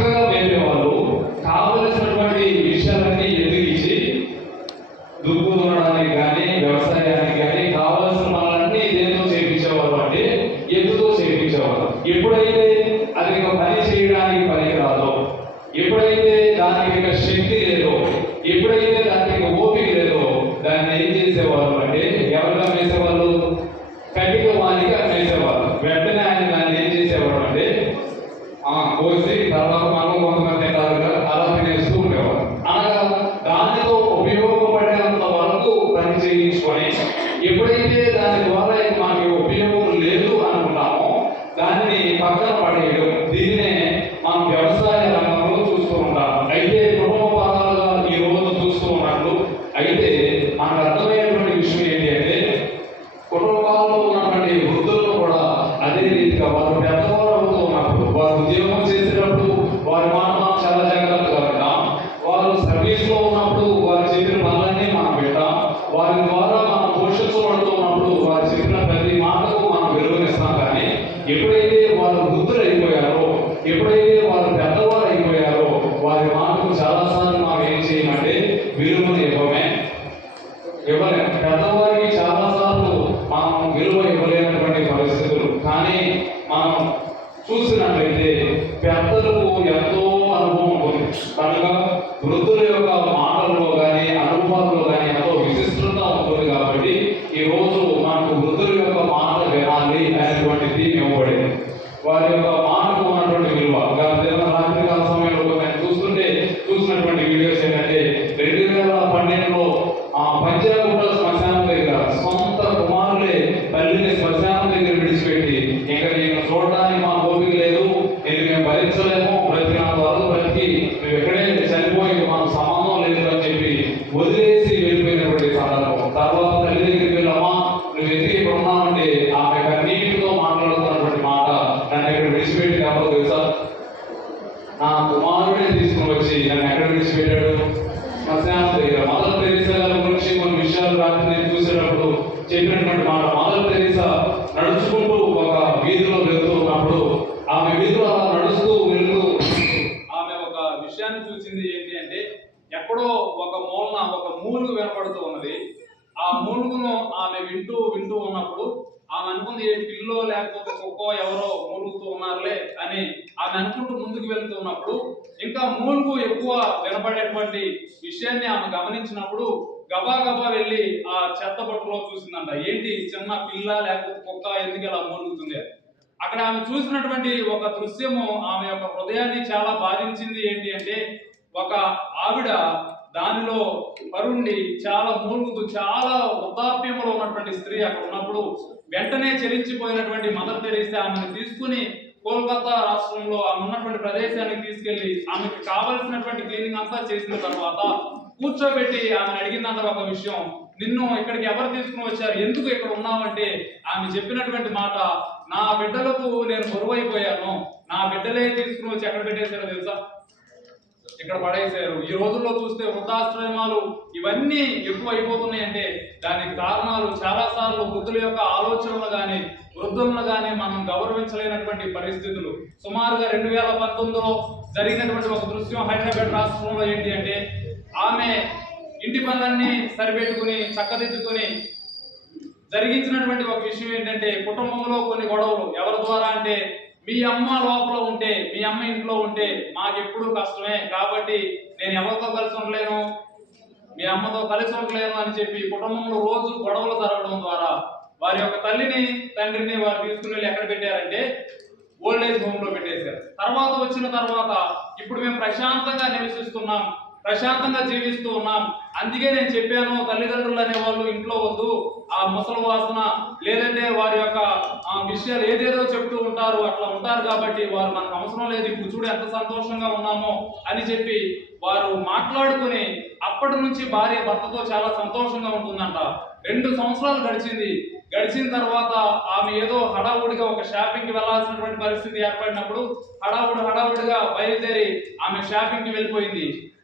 చక్కగా వేరేవాళ్ళు కావలసినటువంటి విషయాలన్నీ ఎదిగించి దుక్కు దున్నడానికి కానీ వ్యవసాయానికి కానీ కావలసిన పనులన్నీ దేంతో చేయించేవారు అంటే ఎద్దుతో చేయించేవారు. ఎప్పుడైతే అది ఒక పని చేయడానికి పనికి రాదో, ఎప్పుడైతే దానికి ఒక శక్తి లేదో, ఎప్పుడైతే దానికి ఓపిక లేదో దాన్ని ఏం చేసేవారు అంటే ఎవరిగా వేసేవాళ్ళు? కట్టిక వానికి వేసేవారు. వెంటనే ఆయన దాన్ని ఏం చేసేవాడు అంటే కోసి తర్వాత మనం కొంతమంది అలా తినేస్తూ ఉండేవారు. అనగా దానితో ఉపయోగపడేంత వరకు పని చేయించుకొని ఎప్పుడైతే దాని ద్వారా మనకి ఉపయోగం లేదు అనుకుంటామో దాన్ని పక్కన పడేయడం, దీన్నే మనం వ్యవసాయ రంగంలో చూస్తూ ఉంటాం. అయితే కుటుంబ పదాలుగా ఈ రోజు చూస్తూ ఉన్నట్లు అయితే మనకు అర్థమయ్యేటువంటి విషయం ఏంటి అంటే కుటుంబాల్లో ఉన్నటువంటి వృద్ధులను కూడా అదే రీతిగా వారు పెద్దవారు అవుతూ ఉన్నప్పుడు, వారు ఉద్యోగం చేసేటప్పుడు వారి మాట మనం చాలా జాగ్రత్తగా వింటాం. వారు సర్వీస్ లో ఉన్నప్పుడు వారు చెప్పిన పనులన్నీ మనం వింటాం. వారి ద్వారా మనం పోషించబడుతూ ఉన్నప్పుడు వారు చెప్పిన ప్రతి మాటకు మనం విలువనిస్తాం. కానీ ఎప్పుడైతే వారు వృద్ధులు అయిపోయారో, ఎప్పుడైతే వారు పెద్దవారు అయిపోయారో వారి మాటకు చాలాసార్లు మనం ఏం చేయమంటే విలువను ఇవ్వలేము. పెద్దవారికి చాలాసార్లు మనం విలువ ఇవ్వలేనటువంటి పరిస్థితులు. కానీ మనం చూసినట్లయితే పెద్దలకు ఎంతో అనుభవం ఉంటుంది కనుక వృద్ధుల యొక్క మాటల్లో కానీ అనుభవాల్లో కానీ ఎంతో విశిష్టత ఉంటుంది. కాబట్టి ఈ రోజు మనకు వృద్ధుల యొక్క మాట వినాలి అనేటువంటిది ఇవ్వబడింది. వారి యొక్క మాటకు ఉన్నటువంటి విలువ రాత్రికాల సమయంలో నేను చూసినటువంటి వీడియోస్ ఏంటంటే 2012లో పంజాగుట్ట శ్మశానం దగ్గర సొంత కుమారులే తల్లిని శ్మశానం దగ్గర విడిచిపెట్టి ఇంకా నేను చూడడానికి మా ఓపిక లేదు, నేను మేము భరించలేము, బ్రతికినంత వరకు బ్రతికి మేము ఎక్కడే చనిపోయి మాకు సంబంధం లేదు అని చెప్పి వదిలేసి వెళ్ళిపోయినటువంటి సందర్భం. తర్వాత తల్లి దగ్గరికి వెళ్ళమ్మా నువ్వు ఎందుకు ఇక్కడ ఉన్నావంటే ఆమె కన్నీటితో మాట్లాడుతున్నటువంటి మాట, నన్ను ఇక్కడ విడిచిపెట్టి ఎవరో తెలుసా? నా కుమారుడే తీసుకుని వచ్చి నన్ను ఎక్కడ విడిచిపెట్టాడు? శ్మశానం దగ్గర. మదర్ తెరీసా గారి గురించి కొన్ని విషయాలు రాత్రి నేను చూసేటప్పుడు చెప్పినటువంటి మాట, మదర్ తెరీసా నడుచుకుంటూ ఒక వీధిలో వెళ్తూ ఉన్నప్పుడు ఆమె వీధిలో అలా నడుస్తూ వెళ్తూ ఆమె ఒక విషయాన్ని చూసింది. ఏంటి అంటే ఎక్కడో ఒక మూలన ఒక మూలుగు వినపడుతూ ఉన్నది. ఆ మూలుగును ఆమె వింటూ ఉన్నప్పుడు ఆమె అనుకుంది పిల్లో లేకపోతే కుక్కో ఎవరో మూలుగుతూ ఉన్నారులే అని ఆమె అనుకుంటూ ముందుకు వెళ్తూ ఉన్నప్పుడు ఇంకా మూలుగు ఎక్కువ వినపడేటువంటి విషయాన్ని ఆమె గమనించినప్పుడు గబా వెళ్ళి ఆ చెత్త బొట్టలో చూసిందంట. ఏంటి చిన్న పిల్ల లేకపోతే కుక్క ఎందుకు ఇలా మూలుగుతుంది? అక్కడ ఆమె చూసినటువంటి ఒక దృశ్యము ఆమె యొక్క హృదయాన్ని చాలా బాధించింది. ఏంటి అంటే ఒక ఆవిడ దానిలో పరుండి చాలా మూలుగుతూ చాలా వృద్ధాప్యంలో ఉన్నటువంటి స్త్రీ అక్కడ ఉన్నప్పుడు వెంటనే చెలించిపోయినటువంటి మదర్ తెరీసా ఆమెను తీసుకుని కోల్కతా రాష్ట్రంలో ఆమె ఉన్నటువంటి ప్రదేశానికి తీసుకెళ్లి ఆమెకు కావలసినటువంటి క్లీనింగ్ అంతా చేసిన తర్వాత కూర్చోబెట్టి ఆమెను అడిగిందంట ఒక విషయం, నిన్ను ఇక్కడికి ఎవరు తీసుకుని వచ్చారు, ఎందుకు ఇక్కడ ఉన్నావంటే ఆమె చెప్పినటువంటి మాట, నా బిడ్డలకు నేను బరువైపోయాను, నా బిడ్డలే తీసుకుని వచ్చి ఎక్కడ పెట్టేశారో తెలుసా? ఇక్కడ పడేశారు. ఈ రోజుల్లో చూస్తే వృద్ధాశ్రమాలు ఇవన్నీ ఎక్కువ అయిపోతున్నాయంటే దానికి కారణాలు చాలా సార్లు వృద్ధుల యొక్క ఆలోచనలు కానీ వృద్ధులను కానీ మనం గౌరవించలేనటువంటి పరిస్థితులు. సుమారుగా 2019లో జరిగినటువంటి ఒక దృశ్యం హైదరాబాద్ రాష్ట్రంలో ఏంటి అంటే ఆమె ఇంటి పనులన్నీ సరిపెట్టుకుని చక్కదిద్దుకుని జరిగించినటువంటి ఒక విషయం ఏంటంటే కుటుంబంలో కొన్ని గొడవలు. ఎవరి ద్వారా అంటే మీ అమ్మ లోపల ఉంటే, మీ అమ్మ ఇంట్లో ఉంటే మాకెప్పుడు కష్టమే, కాబట్టి నేను ఎవరితో కలిసి ఉండలేను, మీ అమ్మతో కలిసి ఉండలేను అని చెప్పి కుటుంబంలో రోజు గొడవలు జరగడం ద్వారా వారి యొక్క తల్లిని తండ్రిని వారు తీసుకుని వెళ్ళి ఎక్కడ పెట్టారంటే ఓల్డ్ ఏజ్ హోమ్ లో పెట్టేశారు. తర్వాత వచ్చిన తర్వాత ఇప్పుడు మేము ప్రశాంతంగా నివసిస్తున్నాం, ప్రశాంతంగా జీవిస్తూ ఉన్నాం. అందుకే నేను చెప్పాను తల్లిదండ్రులు అనే వాళ్ళు ఇంట్లో వద్దు, ఆ ముసలి వాసన లేదంటే వారి యొక్క విషయాలు ఏదేదో చెప్తూ ఉంటారు, అట్లా ఉంటారు కాబట్టి వారు మనకు అవసరం లేదు, ఇప్పుడు చూడు ఎంత సంతోషంగా ఉన్నామో అని చెప్పి వారు మాట్లాడుకుని అప్పటి నుంచి భార్య భర్తతో చాలా సంతోషంగా ఉంటుందంట. 2 సంవత్సరాలు గడిచిన తర్వాత ఆమె ఏదో హడావుడిగా ఒక షాపింగ్ కి వెళ్లాల్సినటువంటి పరిస్థితి ఏర్పడినప్పుడు హడావుడిగా బయలుదేరి ఆమె షాపింగ్ కి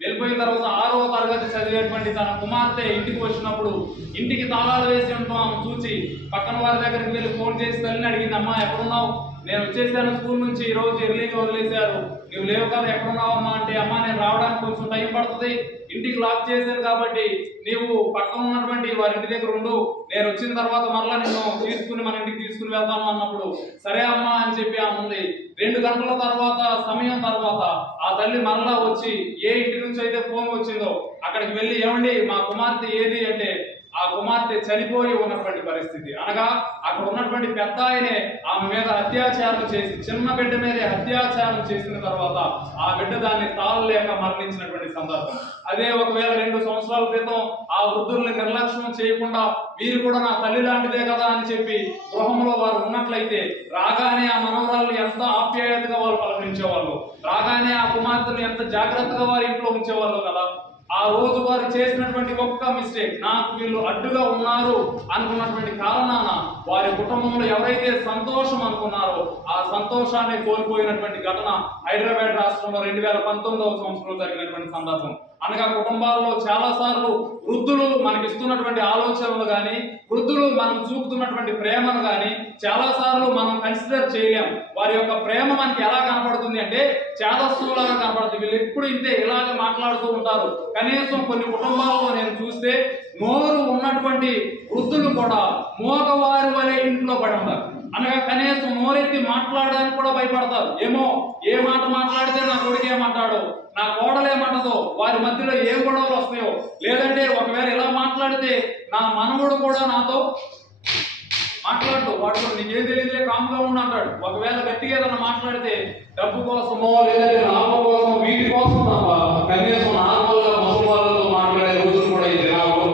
వెళ్ళిపోయిన తర్వాత 6వ తరగతి చదివేటువంటి తన కుమార్తె ఇంటికి వచ్చినప్పుడు ఇంటికి తాళాలు వేసి ఉండటం ఆమె చూసి పక్కన వారి దగ్గరికి వెళ్ళి ఫోన్ చేసి తల్లిని అడిగింది, అమ్మా ఎక్కడున్నావు, నేను వచ్చేసాను స్కూల్ నుంచి, ఈ రోజు ఎర్లీగా వదిలేశారు, నువ్వు లేవు కదా ఎక్కడున్నావమ్మా అంటే, అమ్మ నేను రావడానికి కొంచెం టైం పడుతుంది, ఇంటికి లాక్ చేశాను కాబట్టి నీవు పక్కన ఉన్నటువంటి వారి ఇంటి దగ్గర ఉండు, నేను వచ్చిన తర్వాత మరలా నిన్ను తీసుకుని మన ఇంటికి తీసుకుని వెళ్తాము అన్నప్పుడు సరే అమ్మా అని చెప్పి ఆమె ఉంది. 2 గంటల తర్వాత సమయం తర్వాత ఆ తల్లి మరలా వచ్చి ఏ ఇంటి నుంచి అయితే ఫోన్ వచ్చిందో అక్కడికి వెళ్ళి, ఏమండి మా కుమార్తె ఏది అంటే ఆ కుమార్తె చనిపోయి ఉన్నటువంటి పరిస్థితి. అనగా అక్కడ ఉన్నటువంటి పెద్ద ఆయనే ఆమె మీద అత్యాచారం చేసి, చిన్న బిడ్డ మీదే అత్యాచారం చేసిన తర్వాత ఆ బిడ్డ దాన్ని తాళలేక మరణించినటువంటి సందర్భం. అదే ఒకవేళ 2 సంవత్సరాల క్రితం ఆ వృద్ధుల్ని నిర్లక్ష్యం చేయకుండా వీరు కూడా నా తల్లి లాంటిదే కదా అని చెప్పి గృహంలో వారు ఉన్నట్లయితే రాగానే ఆ మనవరాలు ఎంత ఆప్యాయతగా వాళ్ళు పలకరించేవాళ్ళు, రాగానే ఆ కుమార్తెను ఎంత జాగ్రత్తగా వారి ఇంట్లో ఉంచేవాళ్ళు కదా. ఆ రోజు వారు చేసినటువంటి ఒక్క మిస్టేక్, నాకు వీళ్ళు అడ్డుగా ఉన్నారు అనుకున్నటువంటి కారణాన వారి కుటుంబంలో ఎవరైతే సంతోషం అనుకున్నారో ఆ సంతోషాన్ని కోల్పోయినటువంటి ఘటన హైదరాబాద్ రాష్ట్రంలో 2019వ సంవత్సరంలో జరిగినటువంటి సందర్భం. అనగా కుటుంబాల్లో చాలా సార్లు వృద్ధులు మనకి ఇస్తున్నటువంటి ఆలోచనలు కానీ, వృద్ధులు మనం చూపుతున్నటువంటి ప్రేమను కానీ చాలా సార్లు మనం కన్సిడర్ చేయలేం. వారి యొక్క ప్రేమ మనకి ఎలా కనపడుతుంది అంటే చేదస్తులాగా కనపడుతుంది. వీళ్ళు ఎప్పుడు ఇంతే ఇలాగే మాట్లాడుతూ ఉంటారు. కనీసం కొన్ని కుటుంబాల్లో నేను చూస్తే నోరు ఉన్నటువంటి వృద్ధులు కూడా మోగవారి వలె ఇంట్లో పడి ఉంటారు. అనగా కనీసం నోరెత్తి మాట్లాడడానికి కూడా భయపడతారు. ఏమో ఏ మాట మాట్లాడితే నా కొడుకు ఏమంటాడో, నా కోడలు ఏమంటదో, వారి మధ్యలో ఏం గొడవలు వస్తాయో, లేదంటే ఒకవేళ ఇలా మాట్లాడితే నా మనవుడు కూడా నాతో మాట్లాడు, వాడు నీకేం తెలియదే కామ్గా ఉండి అంటాడు. ఒకవేళ గట్టిగా ఏదైనా మాట్లాడితే డబ్బు కోసమో లేదంటే లాభం కోసం వీటి కోసం తప్ప కనీసం నార్మల్ గా ముసలి వాళ్ళతో మాట్లాడే రోజులు కూడా ఈ దినాల్లో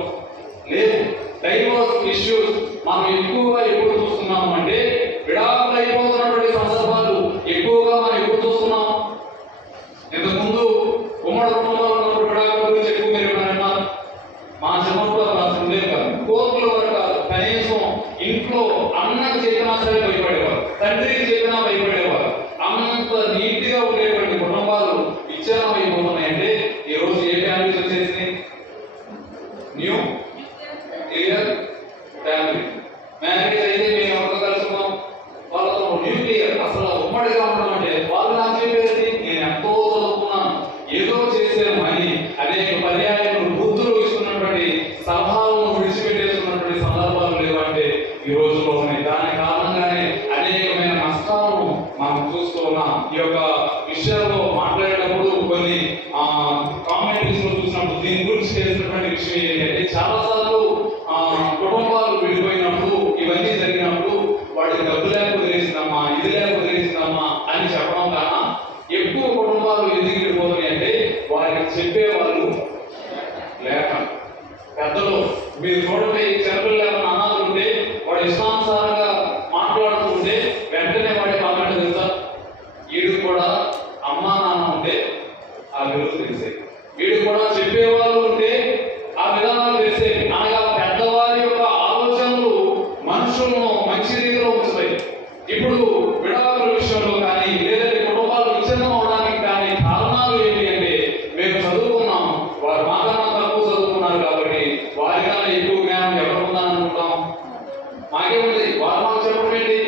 లేదు. డైవోర్స్ ఇష్యూస్ మనం ఎక్కువగా ఎప్పుడు చూస్తున్నాము అంటే విడాకులు అయిపోతున్నటువంటి సందర్భాలు ఎక్కువగా మనం ఎప్పుడు చూస్తున్నాం. ఇంతకుముందు ఉమ్మడి కుటుంబాలు ఉన్నప్పుడు విడాకుల గురించి ఎక్కువ మీరు ఏమన్నారు, మా చిన్నప్పుడు అసలు ఉండేది కాదు. కోర్టుల వరకు కాదు, కనీసం ఇంట్లో అన్నకు చెప్పినా సరే భయపడేవారు, తండ్రికి చెప్పినా భయపడేవారు. అంత నీట్ గా ఉండేటువంటి కుటుంబాలు విచ్ఛిన్నం అయిపోతున్నాయంటే ఈ రోజు ఏ ఫ్యామిలీస్ వచ్చేసి న్యూ క్లియర్ ఫ్యామిలీ. మ్యారేజ్ అయితే మేము ఎవరితో కలుసుకున్నాం, వాళ్ళతో న్యూక్లియర్. అసలు ఉమ్మడిగా ఉండడం అంటే వాళ్ళు నాకు చెప్పేది నేను ఎంతో చదువుకున్నాను, ఏదో చేసాను అని అనేక పర్యాయాలు బుద్ధులు ఇస్తున్నటువంటి సలహాలను విడిచిపెట్టేస్తున్నటువంటి సందర్భాలు లేవంటే ఈ రోజుల్లో ఉన్నాయి. దాని కారణంగానే అనేకమైన నష్టాలను మనం చూస్తూ ఉన్నాం. ఈ యొక్క విషయాల్లో మాట్లాడేటప్పుడు కొన్ని కామెంట్రీస్ లో చూసినప్పుడు దీని గురించి తెలిసినటువంటి విషయం ఏంటంటే చాలా సార్లు కుటుంబాలు విడిపోయినప్పుడు ఇవన్నీ జరిగినప్పుడు వాడికి డబ్బు లేక వదిలేసిందమ్మా, ఇది లేక వదిలేసిందమ్మా అని చెప్పడం కన్నా ఎక్కువ కుటుంబాలు ఎందుకు విడిపోతున్నాయి అంటే వారికి చెప్పేవాళ్ళు లేక. పెద్దలు మీరు చూడండి, చిన్నపిల్లలు లేకుండా అనాథలు ఉంటే వాడు ఇష్టానుసారంగా మాట్లాడుతుంటే వెంటనే వాడి కామెంట్ తెలుసా, వీడికి కూడా అమ్మా నాన్న ఉంటే ఆ విలువ తెలిసేది, వీడికి కూడా చెప్పేవాళ్ళు ఉంటే ఆ విధానాలు తెలిసేది. అనగా పెద్దవారి యొక్క ఆలోచనలు మనుషులను మంచి రీతిలో ఉంచుతాయి. ఇప్పుడు విడాకుల విషయంలో కానీ లేదంటే కుటుంబాలు విచ్ఛిన్నం అవడానికి కానీ కారణాలు ఏంటి అంటే మేము చదువుకున్నాం, వారు మాకన్నా తక్కువ చదువుకున్నారు కాబట్టి వారికన్నా ఎక్కువ జ్ఞానం ఎవరు ఉందని అనుకుంటాం. మాకేముంది, వారు మాకు చెప్పడం ఏంటి,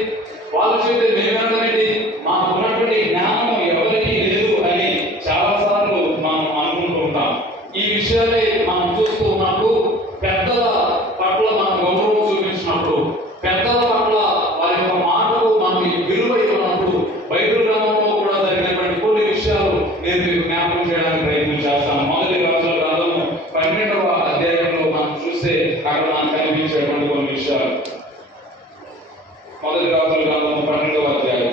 వాళ్ళు చెప్తే మేము వినడం ఏంటి, మాకు ఉన్నటువంటి జ్ఞానం ఎవరికి లేదు అని చాలా సార్లు మనం అనుకుంటూ ఉంటాం. ఈ విషయాలే మనం చూస్తూ ఉన్నప్పుడు పెద్దల పట్ల మనం గౌరవం చూపించినప్పుడు, పెద్దల పట్ల వారి యొక్క మాటలు మనం విలువ ఇవ్వనప్పుడు బైబిల్ గ్రంథంలో కూడా జరిగినటువంటి కొన్ని విషయాలు నేను మీకు జ్ఞాపకం చేయడానికి ప్రయత్నం చేస్తాను. మొదటి రాజుల గ్రంథము 12వ అధ్యాయంలో మనం చూస్తే అక్కడ మనకు కనిపించేటువంటి కొన్ని విషయాలు. మొదటి రాజుల గ్రంథము 12వ అధ్యాయం.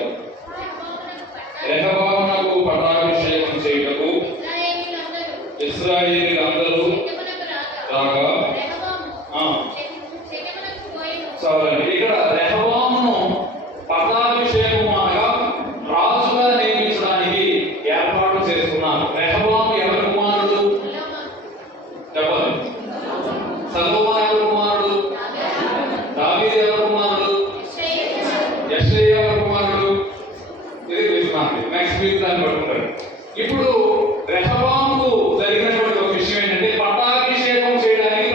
రెహబామునకు పట్టాభిషేకం చేయుటకు ఇశ్రాయేలీయులందరూ రాగా చదవండి. ఇక్కడ రెహబామును పట్టాభిషేకం అనగా రాజుగా నియమించడానికి ఏర్పాటు చేసుకున్నారు. రెహబాము ఎవరి కుమారుడు చెప్పండి, సొలొమోను ఎవరి కుమారుడు, దావీదు ఎవరి కుమారుడు, యెషయా ఎవరి కుమారుడు, ఇది చూస్తున్నాను. నెక్స్ట్ వీక్ దాన్ని పట్టుకుంటారు. ఇప్పుడు రెహబాముకు జరిగినటువంటి ఒక విషయం ఏంటంటే పట్టాభిషేకం చేయడానికి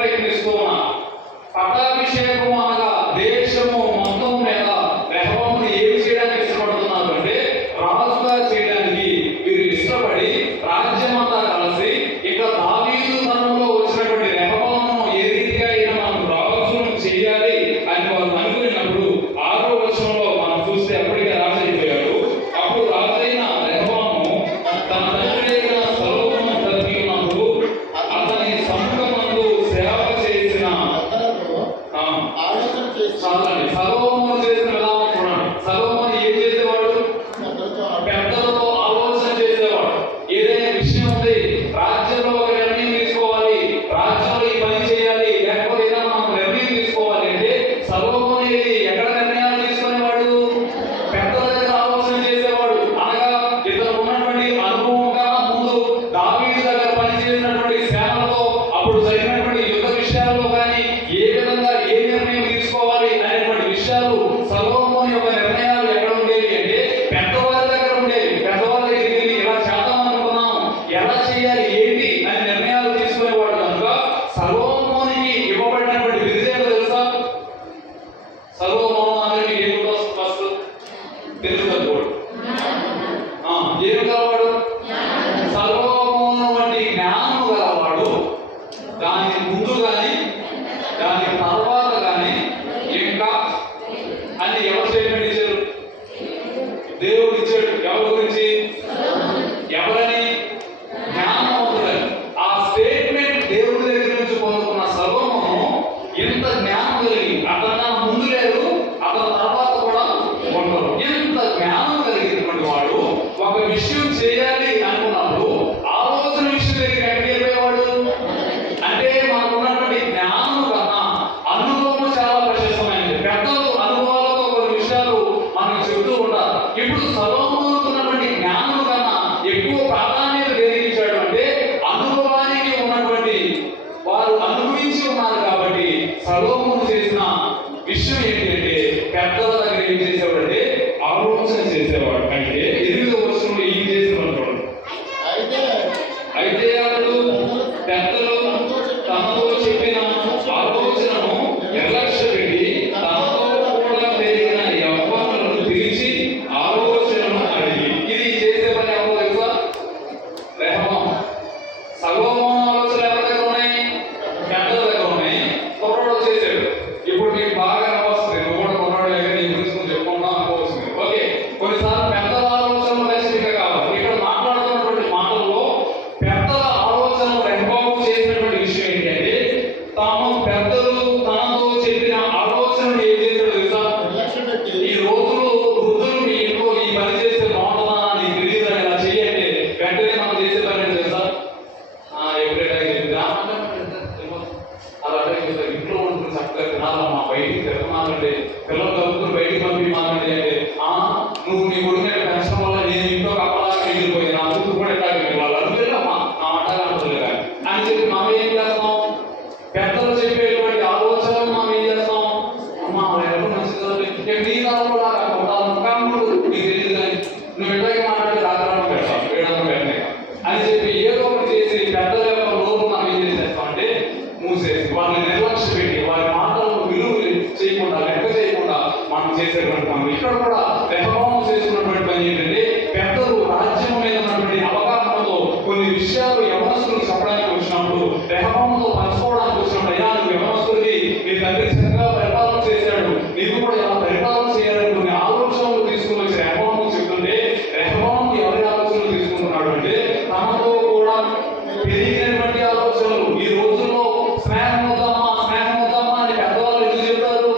పెరిగినటువంటి ఆలోచనలు. ఈ రోజుల్లో స్నేహం అవుతామా అని పెద్దవాళ్ళు ఎందుకు చెప్తారు?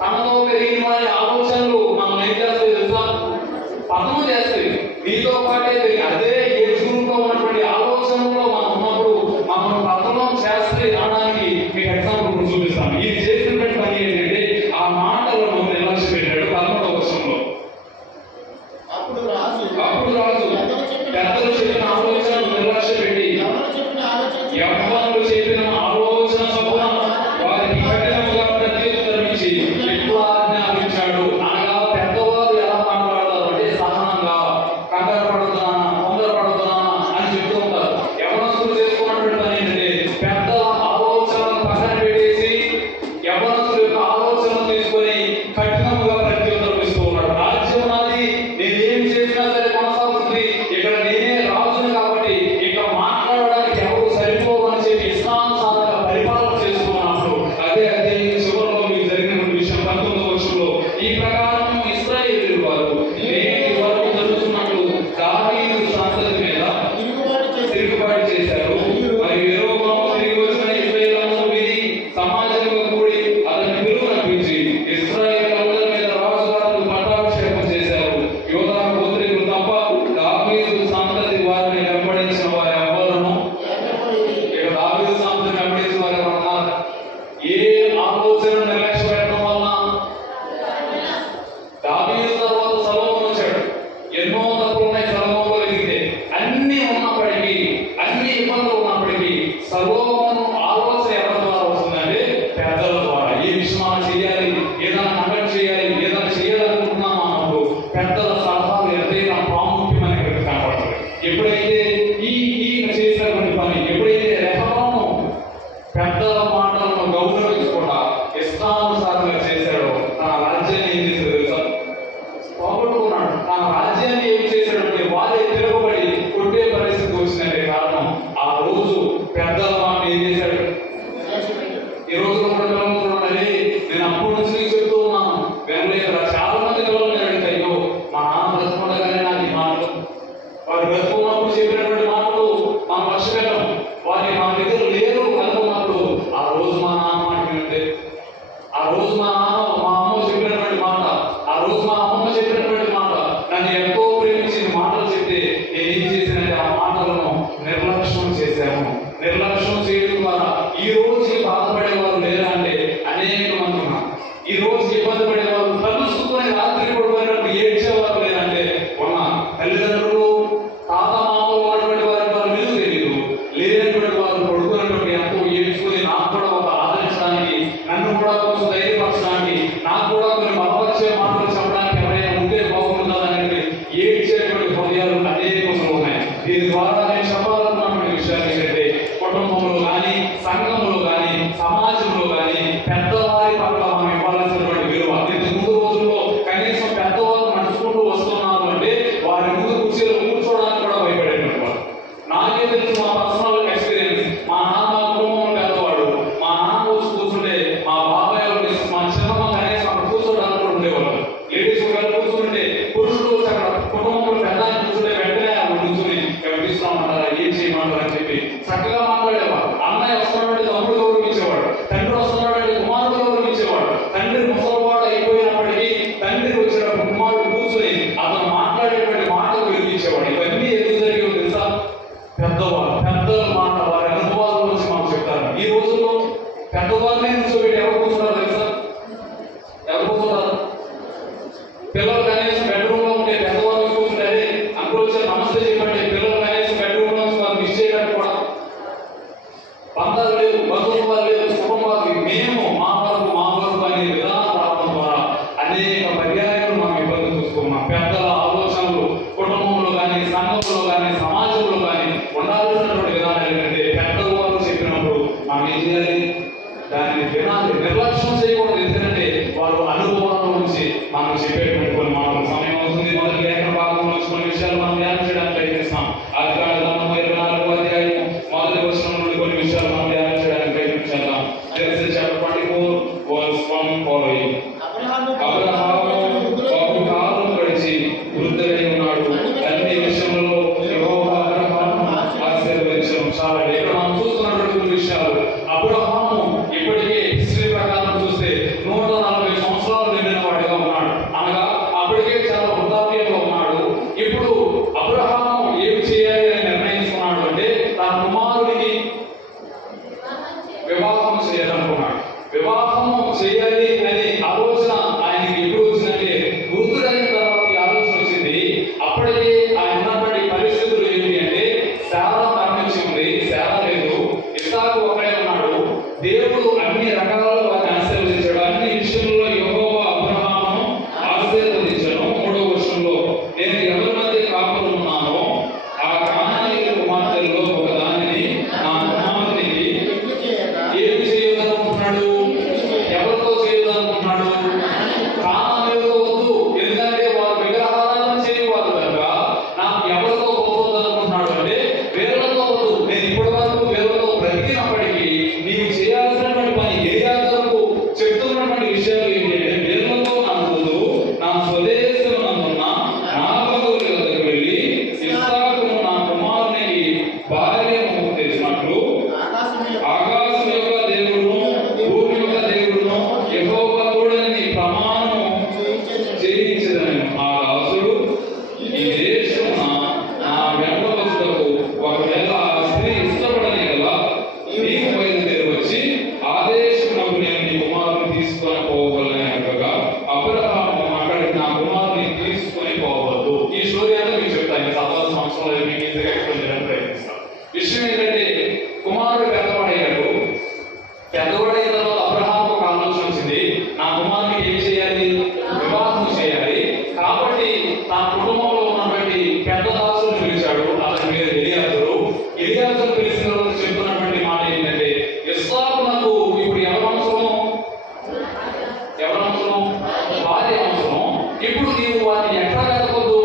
తనతో పెరిగిన వారి ఆలోచనలు మనం ఏం చేస్తాయి తెలుసా? పతనం చేస్తాయి. నీతో పాటే పెరిగి అదే ఏజ్ గ్రూప్ లో ఉన్నటువంటి ఆలోచనలో మనం ఉన్నప్పుడు మనం పతనం చేస్తే అనడానికి మీకు ఎగ్జాంపుల్ చూపిస్తాను. ఇది చేసినటువంటి పని ఏంటంటే ఆ మాటలను నిర్లక్ష్య పెట్టాడు 11వ వచనంలో. అప్పుడు రాజు పెద్దలు చెప్పిన ఆలోచనలు నిర్లక్ష్య పెట్టి యవ్వనులు చెప్పిన ఆలోచన చొప్పున వారికి కఠినముగా ప్రత్యుత్తరం ఇచ్చి ఇట్లా ఆజ్ఞాపించాడు. అనగా పెద్దవారు ఎలా మాట్లాడతారు అంటే సహనంగా, కంగారు పడుతున్నానా, తొందర పడుతున్నానా అని చెప్తూ ఉంటారు. యవ్వనస్తులు చేసుకున్నటువంటి పని ఏంటంటే పెద్దల ఆలోచనలు పక్కన పెట్టేసి యవ్వనస్తుల యొక్క ఆలోచనలు తీసుకొని కఠినముగా ప్రత్యుత్తరం ఇస్తూ ఉన్నాడు. రాజ్యం నాది, నేనేం చేసినా సరే కొనసాగుతుంది, ఇక్కడ నేనే రాజును కాబట్టి ఇక్కడ మాట్లాడడానికి ఎవరు సరిపోరు అని చెప్పి ఇష్టానుసారంగా పరిపాలన చేస్తున్నప్పుడు అదే చివరిలో మీకు జరిగినటువంటి విషయం 19వ వచనంలో ఈ ప్రకారం ఇశ్రాయేలీయుల వారు నేటి వరకు జరుగుతున్నట్లు దావీదు సంతతి మీద తిరుగుబాటు చేశారు. మరి యెరొబోము తిరిగి వచ్చిన ఇశ్రాయేలీయులను విని సమాజంలో కూడి అతని పిలుపు నప్పించి ఇశ్రాయేలీయులందరి మీద రాజుగారు పట్టాభిషేకం చేశారు. యోధా గోత్రీకులు తప్ప దావీదు సంతతి వారిని వెంబడించిన వారు ఎవ్వరును ఇక దావీదు సంతతిని వెంబడించిన వారు ఎవరున్నారు? ఏ ఆలోచన నిర్లక్ష్య పెట్టడం వలన దావీదు తర్వాత సొలొమోను వచ్చాడు. ఎన్నో తప్పులు ఉన్నాయి సొలొమోనులో ఎదిగితే. అన్ని ఉన్నప్పటికీ, అన్ని ఇబ్బందులు ఉన్నప్పటికీ సొలొమోను ఆలోచన ఎవరి ద్వారా వస్తుందంటే పెద్దల ద్వారా. ఏ విషయం మనం చేయాలి, ఏదైనా కండక్ట్ చేయాలి, ఏదైనా చేయాలనుకుంటున్నామో అన్నప్పుడు పెద్దల సలహాలు ఎంతైనా ప్రాముఖ్యమని కనపడుతుంది. ఎప్పుడైతే ఈయన చేసినటువంటి పని, ఎప్పుడైతే రెహబాము పెద్దల మాటలను గౌరవించకుండా ఇష్టానుసారంగా చేశాడో తన రాజ్యాన్ని ఏం చేశాడు తెలుసా? పోగొట్టుకున్నాడు. తన రాజ్యాన్ని ఏం చేశాడంటే వారే తిరగబడి కొట్టే పరిస్థితి వచ్చినట్టే కారణం ఆ రోజు పెద్దల మాట ఏం చేశాడు? ఈ రోజు కూడా చూడండి, నేను అప్పటి నుంచి నీకు చెప్తూ ఉన్నాను, వెనలేదురా. చాలా మంది పిల్లలు అడిగితే అయ్యో మా నాన్న బ్రతుకుండగానే నాకు ఈ మాటలు, వారు బ్రతుకున్నప్పుడు చెప్పినటువంటి మాటలు మనం లక్ష్య పెట్టం. వారి మన దగ్గర లేరు అనుకున్నప్పుడు ఆ రోజు మా నాన్న మాట వింటే, ఆ రోజు మా అమ్మ చెప్పినటువంటి మాట, ఆ రోజు మా అమ్మమ్మ చెప్పినటువంటి మాట, నన్ను ఎంతో ప్రేమించిన మాటలు చెప్తే నేనేం చేశానంటే ఆ మాటలను నిర్లక్ష్యం చేశాను. నిర్లక్ష్యం చేయడం ద్వారా ఈ రోజు బాధపడేవారు లేరా అంటే అనేక మంది ఉన్నారు. ఈ రోజు ఇబ్బంది పడేవారు తలుసుకుని రాత్రి పడిపోయినప్పుడు ఏడ్చేవారు లేదంటే ఉన్న తల్లిదండ్రులు తాత మామలు ఉన్నటువంటి వారి విలువ తెలియదు. లేనటువంటి వారు పడుకున్నటువంటి ఎంతో ఏడ్చుకుని నాకు కూడా ఒక ఆదరించడానికి, నన్ను కూడా కొంచెం ధైర్యపరచడానికి, నాకు కూడా కొన్ని బలపరిచే మాటలు చెప్పడానికి ఎవరైనా ఉంటే బాగుంటుందని ఏడ్చేటువంటి హృదయాలు అనేకములు ఉన్నాయి. దీని ద్వారా నేను చెప్పాలనుకున్నటువంటి విషయాలు ఏంటంటే కుటుంబంలో కానీ, సంఘంలో కానీ, సమాజంలో కానీ పెద్దవారి పట్ల మనం ఇవ్వాల్సినటువంటి విలువ. ఇంతకు ముందు రోజుల్లో కనీసం పెద్దవారు నడుచుకుంటూ వస్తున్నారు అంటే వారి ముందు కుర్చీలో కూర్చోవడానికి కూడా భయపడేటువంటి వారు. నాకే తెలుసు, మా పర్సనల్ ఎక్స్పీరియన్స్. మా నాన్న కుటుంబంలో పెద్దవాడు. మా నాన్న వచ్చి కూర్చుంటే మా బాబాయ్ మా చిన్నమ్మ కనీసం అక్కడ కూర్చోడానికి కూడా ఉండేవాళ్ళు. లేడీస్ కూర్చుంటే పురుషుడు అక్కడ కుటుంబంలో పెద్ద కూర్చుంటే వెంటనే కూర్చుని కనిపిస్తామంటారా, ఏం చేయమంటారు అని చెప్పి చక్కగా మాట్లాడేవాడు. అన్నయ్య వస్తున్నాడంటే తమ్ముడు గౌరవించేవాడు, తండ్రి వస్తున్నాడంటే కుమారుడు గౌరవించేవాడు. తండ్రి ముసలివాడు అయిపోయినప్పటికీ తండ్రికి వచ్చినప్పుడు కుమారుడు కూర్చొని అతను మాట్లాడేటువంటి మాటలు వినిపించేవాడు. ఇవన్నీ ఎందుకు జరిగేవో తెలుసా? పెద్దల మాట, వారి అనుభవాల గురించి మాకు చెప్తారు. ఈ రోజుల్లో పెద్దవారిని కూర్చోబెట్టి ఎవరు కూర్చున్నారు తెలుసా? ఎవరు కూర్చున్నారు? పిల్లలు కనీసం బెడ్రూమ్ లో ఉంటే పెద్దవాళ్ళు కూర్చుంటారే అంకుల్ వచ్చి నమస్తే చెప్పండి. పిల్లలు కనీసం బెడ్రూమ్ లో వాళ్ళు మిస్ చేయడానికి కూడా బంధాలు లేవు, బంధుత్వాలు లేవు, కుటుంబాలు మేము మా వరకు అనే విధానం రావడం ద్వారా అనేక పర్యాయాలు మనం ఇబ్బంది చూసుకున్నాం. పెద్దల ఆలోచనలు కుటుంబంలో కానీ, సంఘంలో కానీ, సమాజంలో కానీ ఉండాల్సినటువంటి విధానం ఏంటంటే పెద్దల వారు చెప్పినప్పుడు మనం ఏం చేయాలి? దాన్ని వినాలి, నిర్లక్ష్యం చేయకూడదు. ఎందుకంటే వారు అనుభవాల నుంచి మనం చెప్పేటువంటి కొన్ని మాటలు. సమయం అవుతుంది. మొదటి లేఖన భాగంలో కొన్ని విషయాలు మనం ధ్యానం చేయడానికి ప్రయత్నిస్తాం. ఆదికాండం 24వ అధ్యాయం మొదటి వచనం నుండి కొన్ని విషయాలు మనం ధ్యానం చేయడానికి ప్రయత్నించాం. Genesis chapter 24 verse 1 following. Abraham బహుకాలం గడిచి వృద్ధుడై ఉన్నాడు. అన్ని విషయంలో యెహోవా అబ్రహామును ఆశీర్వదించెను. గమనించాలి. ఇక్కడ మనం చూస్తున్నటువంటి కొన్ని విషయాలు. అబ్రహాము ఇప్పటికే హిస్టరీ ప్రకారం చూస్తే 140 సంవత్సరాలు నిండిన వాడిగా ఉన్నాడు. అనగా అప్పటికే చాలా వృద్ధాప్యంలో ఉన్నాడు. ఇప్పుడు అబ్రహాము ఏమి చేయాలి అని నిర్ణయించుకున్నాడు అంటే తన కుమారుడికి వివాహం చేయాలనుకున్నాడు. వివాహము చేయాలి అనే ఆలోచన ఆయనకి ఎప్పుడు వచ్చిందంటే వృద్ధుడైన తర్వాత ఈ ఆలోచన వచ్చింది. అప్పటికే ఆయన ఉన్నటువంటి పరిస్థితులు ఏంటి అంటే శారా మరణించి ఉంది, శారా లేదు, ఇస్సాకు ఒకడే ఉన్నాడు. దేవుడు అన్ని రకాలుగా వారిని ఆశీర్వదించాడు. అన్ని విషయంలో యెహోవా అబ్రహామును ఆశీర్వదించాను. 3వ వచనంలో నేను ఎవరి మధ్య కాపురం ఉన్నానో ఆ కానానీయుల కుమార్తెలలో ఒక దానిని నా కుమారునికి ఏమి చేయదనుకుంటున్నాడు? ఎవరితో చేయదనుకుంటున్నాడు? కానానీయులతో వద్దు, ఎందుకంటే వారు విగ్రహారాధన చేయవారు కనుక నాకు ఎవరితో పోతుందనుకుంటున్నాడు అంటే వేరులతో వద్దు. నేను ఇప్పటి వరకు వేరులతో బ్రతికినప్పటికీ నీవు చేయాల్సినటువంటి పని ఎలియాజరుకు చెప్తున్నటువంటి విషయాలు ఏంటి అంటే వేరులతో నాకు వద్దు, నా స్వదేశమునందున్న నా బంధువుల వద్దకు వెళ్ళి ఇస్సాకును నా కుమారునికి భార్యను తెచ్చినట్లు ఆకాశం యొక్క దేవుడును భూమి యొక్క దేవుడును యెహోవా తోడని ప్రమాణము చేయించదను. ఆ దాసుడు ఈ దేశమున నా వెంట వచ్చుటకు ఒకవేళ ఆ స్త్రీ ఇష్టపడని కదా నీకు బయలుదేరి వచ్చి ఆ దేశమునకు నేను నీ కుమారుని తీసుకొని పోవగలను అనగా అబ్రహాము అక్కడికి నా కుమారుని తీసుకొని పోవద్దు. ఈ స్టోరీ అంతా మీకు చెప్తాను. 40 సంవత్సరాలు మీకు ఈజీగా ఎక్స్ప్లెయిన్ చేయడానికి ప్రయత్నిస్తాను. విషయం ఏంటంటే కుమారుడు పెద్దవాడయ్యాడు. పెద్దవాడైన తర్వాత అబ్రహాముకు ఒక ఆలోచన వచ్చింది. నా కుమారునికి ఏం చేయాలి? వివాహం చేయాలి. కాబట్టి తన కుటుంబంలో ఉన్నటువంటి పెద్ద దాసుని పిలిచాడు. అతని పేరు ఎలియాజరు. ఎలియాజరు పిలిచిన తర్వాత చెప్తున్నటువంటి మాట ఏంటంటే ఇస్సాకునకు ఇప్పుడు ఎవరు అవసరం? భార్య అవసరం. ఇప్పుడు నీవు వాటిని ఎక్కడ వెతకొద్దు?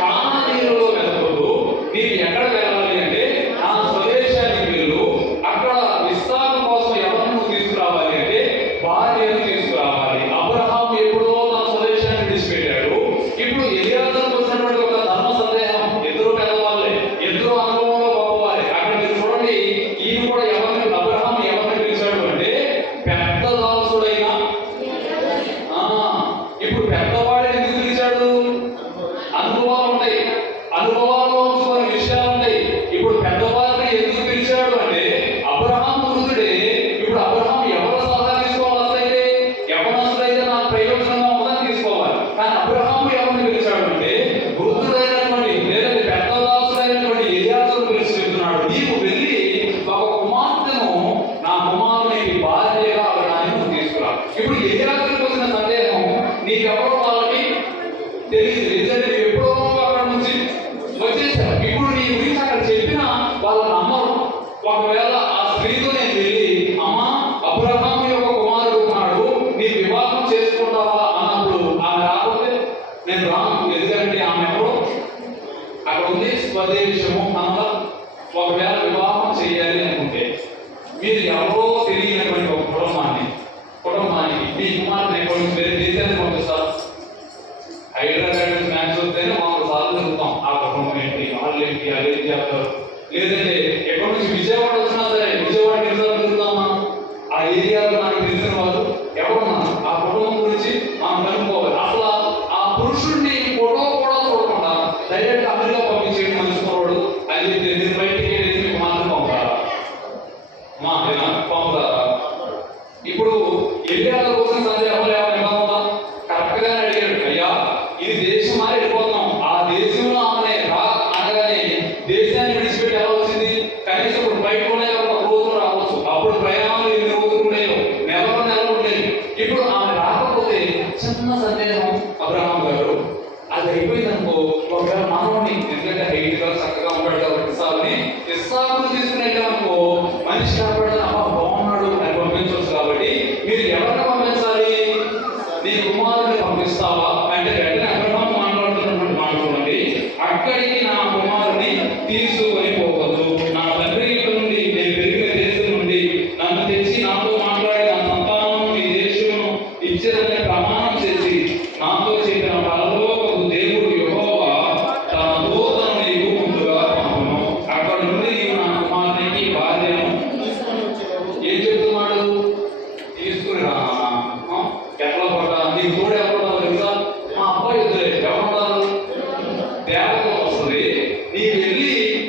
కానానీయులలో వెతకొద్దు. నీకు ఎక్కడ వెళ్ళాలి అంటే నా స్వదేశానికి వెళ్ళు. అక్కడ ఇస్సాకు కోసం ఎవరిని నువ్వు తీసుకురావాలి అంటే భార్యను తీసుకురావాలి. అబ్రహాము ఎప్పుడో తన స్వదేశాన్ని విడిచిపెట్టాడు. ఇప్పుడు ఎలియాజరుకు వచ్చినటువంటి ఒక ధర్మ సందేహం. ఇద్దరు పెద్దవాళ్ళే, ఇద్దరు అనుభవంలో గొప్పవారే. అక్కడ మీరు చూడండి, ఈయన కూడా అబ్రహాము ఎవరిని పిలిచాడు అంటే పెద్ద దాసుడైన ఇప్పుడు పెద్దవాడిని ఎందుకు పిలిచాడు? అనుభవాలు ఉంటాయి, అనుభవాల్లో కొన్ని విషయాలు ఉంటాయి. ఇప్పుడు పెద్దవారిని ఎందుకు పిలిచాడు అంటే అబ్రహాము వృద్ధుడే. ఇప్పుడు అబ్రహాము ఎవరు సలహా తీసుకోవాలి? అసలైతే యవనస్తుడైతే నాకు ప్రయోజనంగా ఉందని తీసుకోవాలి. కానీ అబ్రహాము ఎవరిని పిలిచాడు అంటే వృద్ధుడైనటువంటి లేదంటే పెద్ద దాసుడైనటువంటి ఎలియాజరు పిలిచి చెప్తున్నాడు, నీవు వెళ్ళి ఒక కుమార్తెను నా కుమారునికి భార్యగా అవడానికి నువ్వు తీసుకురా. ఇప్పుడు ఎలియాజరుకు వచ్చిన సందేహం నీకెవరో వాళ్ళకి తెలియదు. ఎందుకంటే ఎప్పుడో అక్కడ నుంచి వచ్చేసారు. ఇప్పుడు నీ గురించి అక్కడ చెప్పినా వాళ్ళు నమ్మరు. ఒకవేళ ఆ స్త్రీతో నేను వెళ్ళి అమ్మా అబ్రహాము యొక్క కుమారుడు ఉన్నాడు, నీ వివాహం చేసుకుంటావా అన్నప్పుడు ఆమె రాకపోతే నేను రాను. ఎందుకంటే ఆమె ఎవరు? అక్కడ ఉంది స్వదేశము అనగా ఒకవేళ వివాహం చేయాలి అనుకుంటే మీరు ఎవరో తెలియనటువంటి ఒక కుటుంబానికి మీ కుమారుని ఎక్కడి నుంచి వేరే దేశానికి పంపిస్తారు. హైదరాబాద్ నుంచి మ్యాచ్ వస్తేనే మాకు సార్లు జరుగుతాం. ఆ కుటుంబం ఏంటి, వాళ్ళు ఏంటి, అదేం చేస్తారు. లేదంటే ఎక్కడి నుంచి విజయవాడ వచ్చినా సరే విజయవాడకి ఎన్నిసార్లు తిరుగుతాం మనం. ఆ ఏరియాలో నాకు తెలిసిన వాళ్ళు ఎవరున్నారు, ఆ కుటుంబం గురించి మనం కనుక్కోవాలి. అసలు ఆ పురుషుడిని ఫోటో కూడా చూడకుండా డైరెక్ట్ అమెరికా పంపించేది మంచి కుర్రోడు అని చెప్తే మీరు బయటికి వేసి మీకు మాత్రం పంపుతారా? పంపుతారా? ఇప్పుడు ఎలియాజరు కోసం సందేహం ఎలా ఉందా? కరెక్ట్ గానే అడిగాడు, అయ్యా ఇది దేశం మారి వెళ్ళిపోతున్నాం, ఆ దేశంలో ఆమె రా అనగానే దేశాన్ని విడిచిపెట్టి ఎలా వచ్చింది? కనీసం ఇప్పుడు బయట ఉన్నాయి ఒక రోజు రావచ్చు. అప్పుడు ప్రయాణాలు 8 రోజులు ఉండేవి, నెలలు ఉండేవి. ఇప్పుడు ఆమె రాకపోతే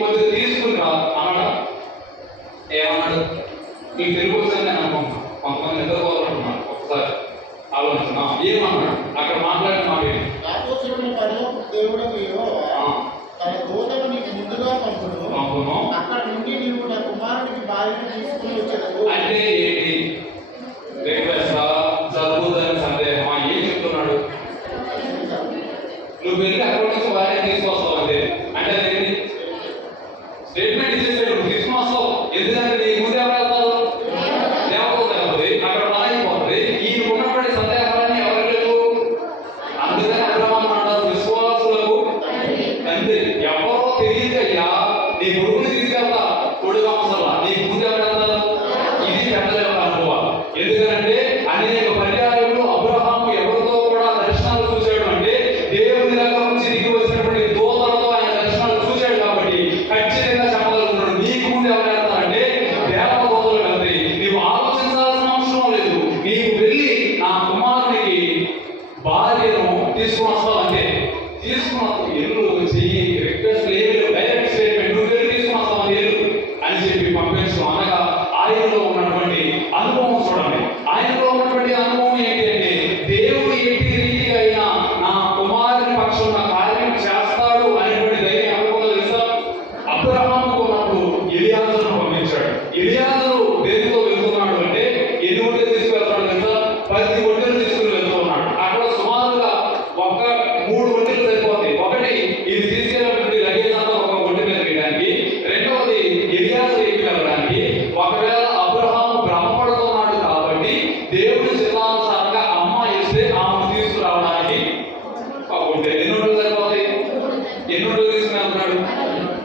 కొద్దిగా తీసుకుని అన్నాడా? ఏమన్నాడు? నీకు తెలుగు వచ్చని నేను అనుకుంటున్నాను. కొంతమంది నిద్రపోతున్నారు. ఒకసారి ఆలోచన ఏమన్నాడు? అక్కడ మాట్లాడిన మాట ఏంటి? నాతో చెప్పిన పరలోక దేవుడు యెహోవా తన దూతను నీకు ముందుగా పంపును. అక్కడ నుండి నీవు నా కుమారుడికి భార్యను తీసుకుని వచ్చేటప్పుడు. అంటే ఏంటి? రేపేస్తా జరుగుతుందని సందేహమా? ఏం చెప్తున్నాడు? నువ్వు వెళ్ళి అక్కడి నుంచి భార్యను తీసుకొస్తావు అంతే. అంటే అదేంటి? స్టేట్మెంట్ ఇచ్చేసాడు, తీసుకొస్తావు. ఎందుకంటే నీ ముందు ఎవరు వెళ్తారు? దేవతలు వెళ్తుంది. అక్కడ పనైపోతుంది. ఈయన ఉన్నటువంటి సందేహాలన్నీ ఎవరు లేవు. అందుకని అబ్రహాము అంటారు విశ్వాసులకు తండ్రి. ఎవరో తెలియదయ్యా, నీ కొడుకుని తీసుకెళ్తా కొడుకు అవసరం, నీ ముందు ఎవరు వెళ్తారు? ఇది పెద్దల యొక్క అనుభవం. ఎందుకంటే అనేక పర్యాయాలు అబ్రహాము ఎవరితో కూడా దర్శనాలు చూశాడు అంటే దేవుని దగ్గర నుంచి దిగి వచ్చినటువంటి దూతలతో ఆయన దర్శనాలు చూశాడు కాబట్టి ఖచ్చితంగా చెప్పగలుగుతున్నాడు. నీకు ముందు ఎవరు వెళ్తారంటే దేవదూతలు వెళ్తాయి. నీవు ఆలోచించాల్సిన అవసరం లేదు. నీవు వెళ్ళి నా కుమారునికి భార్యను తీసుకుని వస్తావు అంతే. తీసుకున్నప్పుడు ఎల్లు చెయ్యి రిక్వెస్ట్ ఏమి లేవు. డైరెక్ట్ స్టేట్మెంట్, నువ్వు వెళ్ళి తీసుకుని వస్తావు అని ఎల్లు అని చెప్పి పంపించు. అనగా ఆయనలో ఉన్నటువంటి అనుభవం చూడండి. ఆయనలో ఉన్నటువంటి అనుభవం ఏంటి అంటే దేవుడు ఎట్టి రీతిగా అయినా నా కుమారుని పక్షం నా కార్యం చేస్తాడు అనేటువంటి ధైర్యం అనుభవం తెలుసా? అబ్రహాము ఉన్నప్పుడు ఎలియాజరును పంపించాడు. ఎలియాజరు దేనితో వెళ్తున్నాడు అంటే ఎన్ని ఒంటెలు తీసుకువెళ్తాడు తెలుసా? 10 ఒంటెలు తీసుకుని వెళ్తున్నాడు. అక్కడ సుమారుగా ఒక 3 ఒంటెలు సరిపోతాయి. ఒకటి ఇది తీసుకెళ్ళినటువంటి లగేజ్ అంతా ఒక ఒంటె మీద వేయడానికి, రెండవది ఎలియాజరు ఎక్కి వెళ్ళడానికి. ఒకవేళ అబ్రహాము భ్రమపడుతున్నాడు కాబట్టి దేవుడి చిత్తానుసారంగా అమ్మ ఇస్తే ఆమెను తీసుకురావడానికి ఒక ఒంటె. ఎన్ని ఒంటెలు సరిపోతాయి? ఎన్ని ఒంటెలు తీసుకుని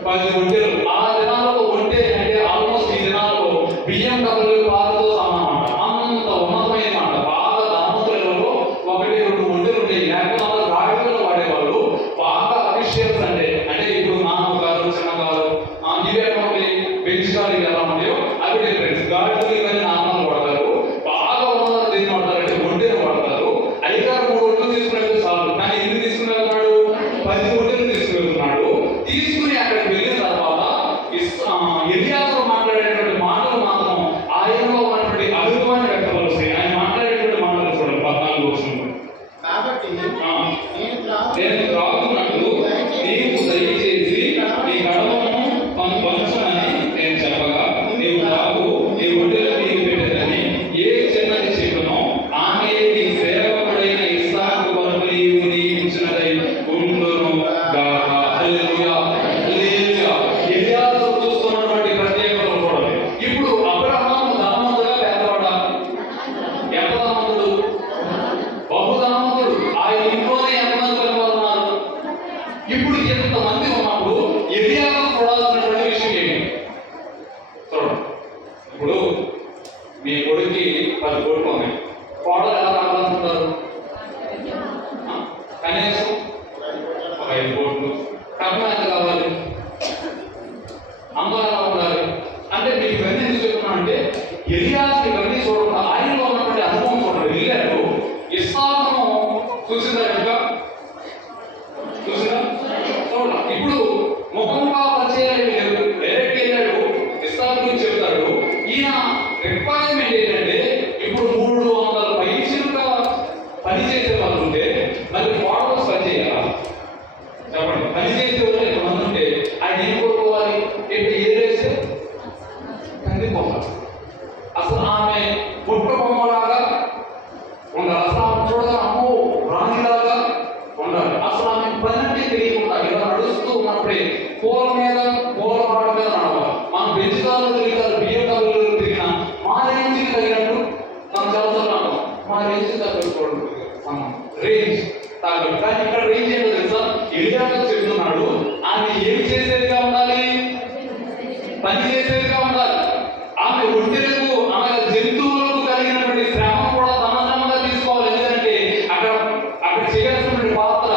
10 ఒంటెలు. ఆ దినాల్లో ఒంటె అంటే ఆల్మోస్ట్ ఈ దినాల్లో బియ్యం డబ్బులు పాలతో సమానం అన్నమాట. అంత ఉన్నతమైన మాట. బాగా ధనవంతులలో 1-2 ఒంటెలు ఉంటాయి. లేకపోతే అందరూ గాడిదలు వాడేవాళ్ళు. బాగా అఫీషియల్స్ అంటే ఇప్పుడు నాన్న గారు, చిన్న గారు, ఇవి ఎట్లా ఉంటాయి? బెంచ్ గారు ఎలా ఉంటాయో అవి డిఫరెన్స్. గాడిదలు ఇవన్నీ నాన్నలు వాడతారు. బాగా ఉన్నవారు దేన్ని వాడతారంటే ఒంటెలు వాడతారు. అయ్యగారు 3 ఒంటెలు తీసుకునేది చాలు. కానీ ఎన్ని తీసుకుని వెళ్తున్నాడు? 10 ఒంటెలు తీసుకుని వెళ్తున్నాడు. తీసుకుని అక్కడికి వెళ్ళిన తర్వాత ఎలియాజరు మాట్లాడేటువంటి మాటలు మాత్రం ఆయనలో ఉన్నటువంటి అభిమాన్ని వ్యక్తపరుస్తాయి. ఆయన మాట్లాడేటువంటి మాటలు చూడండి 14 వచనంలో. కాబట్టి నేను త్రాగుతున్నట్లు నీవు దయచేసి నీ గడవను పంచమని నేను చెప్పగా నీవు త్రాగు, నీ ఒంటెలు నీకు పెట్టదని ఏ చిన్నది చెప్పునో ఆమె నీ సేవకుడైన ఇస్సాకు కొరకు నీవు నియమించినదై ఉండును గాక. హల్లెలూయా, హల్లెలూయా. ఎలియాజరు చూస్తున్నటువంటి ప్రత్యేకతలు చూడండి. ఇప్పుడు అబ్రహాము ధనవంతుడా పేదవాడా? ఎంత ధనవంతుడు? బహుధనవంతుడు. ఆయన ఇంట్లోనే ఎంతమంది కనబడుతున్నారు? ఇప్పుడు ఎంతమంది ఉన్నప్పుడు ఎలియాజరు చూడాల్సినటువంటి విషయం ఏంటి? చూడండి. ఇప్పుడు మీ కొడుక్కి 10 కోట్లు ఉన్నాయి. కోడలు ఎలా రావాలనుకుంటారు? కనీసం ఒక 5 కోట్లు. కట్నం ఎంత కావాలి? అమ్మ ఎలా ఉండాలి? అంటే మీకు ఇవన్నీ ఎందుకు చెప్తున్నా అంటే ఎలియాజరు ఇవన్నీ చూడకుండా ఆయనలో ఉన్నటువంటి అనుభవం చూడండి. వెళ్ళారు. ఇస్సాకును చూసిందా? ఇంకా చూసినా? చూడండి. ఇప్పుడు ముఖంగా పరిచయాలు లేవు. డైరెక్ట్ వెళ్ళాడు. ఇస్సాకు గురించి చెప్తాడు. ఈయన రిక్వైర్మెంట్ ఏంటంటే ఇప్పుడు 300 పైసలుగా పని చేసే వాళ్ళు ఉంటే మరి ఫార్మర్స్ పని చేయాలా? చెప్పండి. పని చేసే వాళ్ళు ఎంతమంది ఉంటే ఆయన ఏం కోరుకోవాలి? ఏంటి ఏరేస్తే కందిపోవాలి. అసలు ఆమె పుట్ట బొమ్మలాగా ఉండాలి. అసలు ఆమె చూడగా అమ్మో రాణిలాగా ఉండాలి. అసలు ఆమె పని అంటే తెలియకుండా ఇలా నడుస్తూ ఉన్నప్పుడే పూల మీద పూల పాట మీద నడవాలి. మనం బెంచుదారులు తిరిగారు, బియ్యం డబ్బులు తిరిగినా మా రేంజ్కి తగినట్టు మనం చదువుతున్నాం. మా రేంజ్ తగ్గకూడదు. మనం రేంజ్ తాగదు. కానీ ఇక్కడ రేంజ్ ఏంటో తెలుసా? ఎలియాజరు చెప్తున్నాడు ఆమె ఏం చేసేదిగా ఉండాలి? పని చేసేదిగా ఉండాలి. ఆమె ఒంటెలకు ఆమె జంతువులకు కలిగినటువంటి శ్రమను కూడా తన శ్రమగా తీసుకోవాలి. ఎందుకంటే అక్కడ చేయాల్సినటువంటి పాత్ర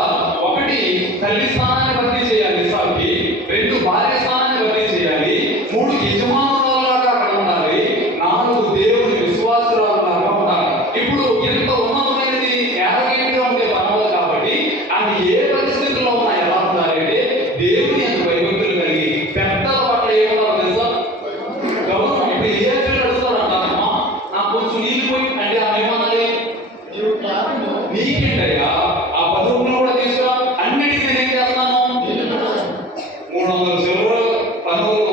ఒకటి తల్లి స్థానాన్ని భర్తీ చేయాలి ఇస్సాకుకి, 2 భార్య స్థానాన్ని భర్తీ చేయాలి, 3 యజమానురాలుగా అక్కడ ఉండాలి, 4 దేవుని విశ్వాసురాలుగా ఉండాలి. ఇప్పుడు ఎంత ఉన్నతమైనది ఏకైకగా ఉంటే పర్వాలేదు కాబట్టి ఆమె ఏ పరిస్థితుల్లో ఉన్నా ఎలా ఉండాలి అంటే దేవుని యొక్క వైభక్తులు కలిగి పెద్ద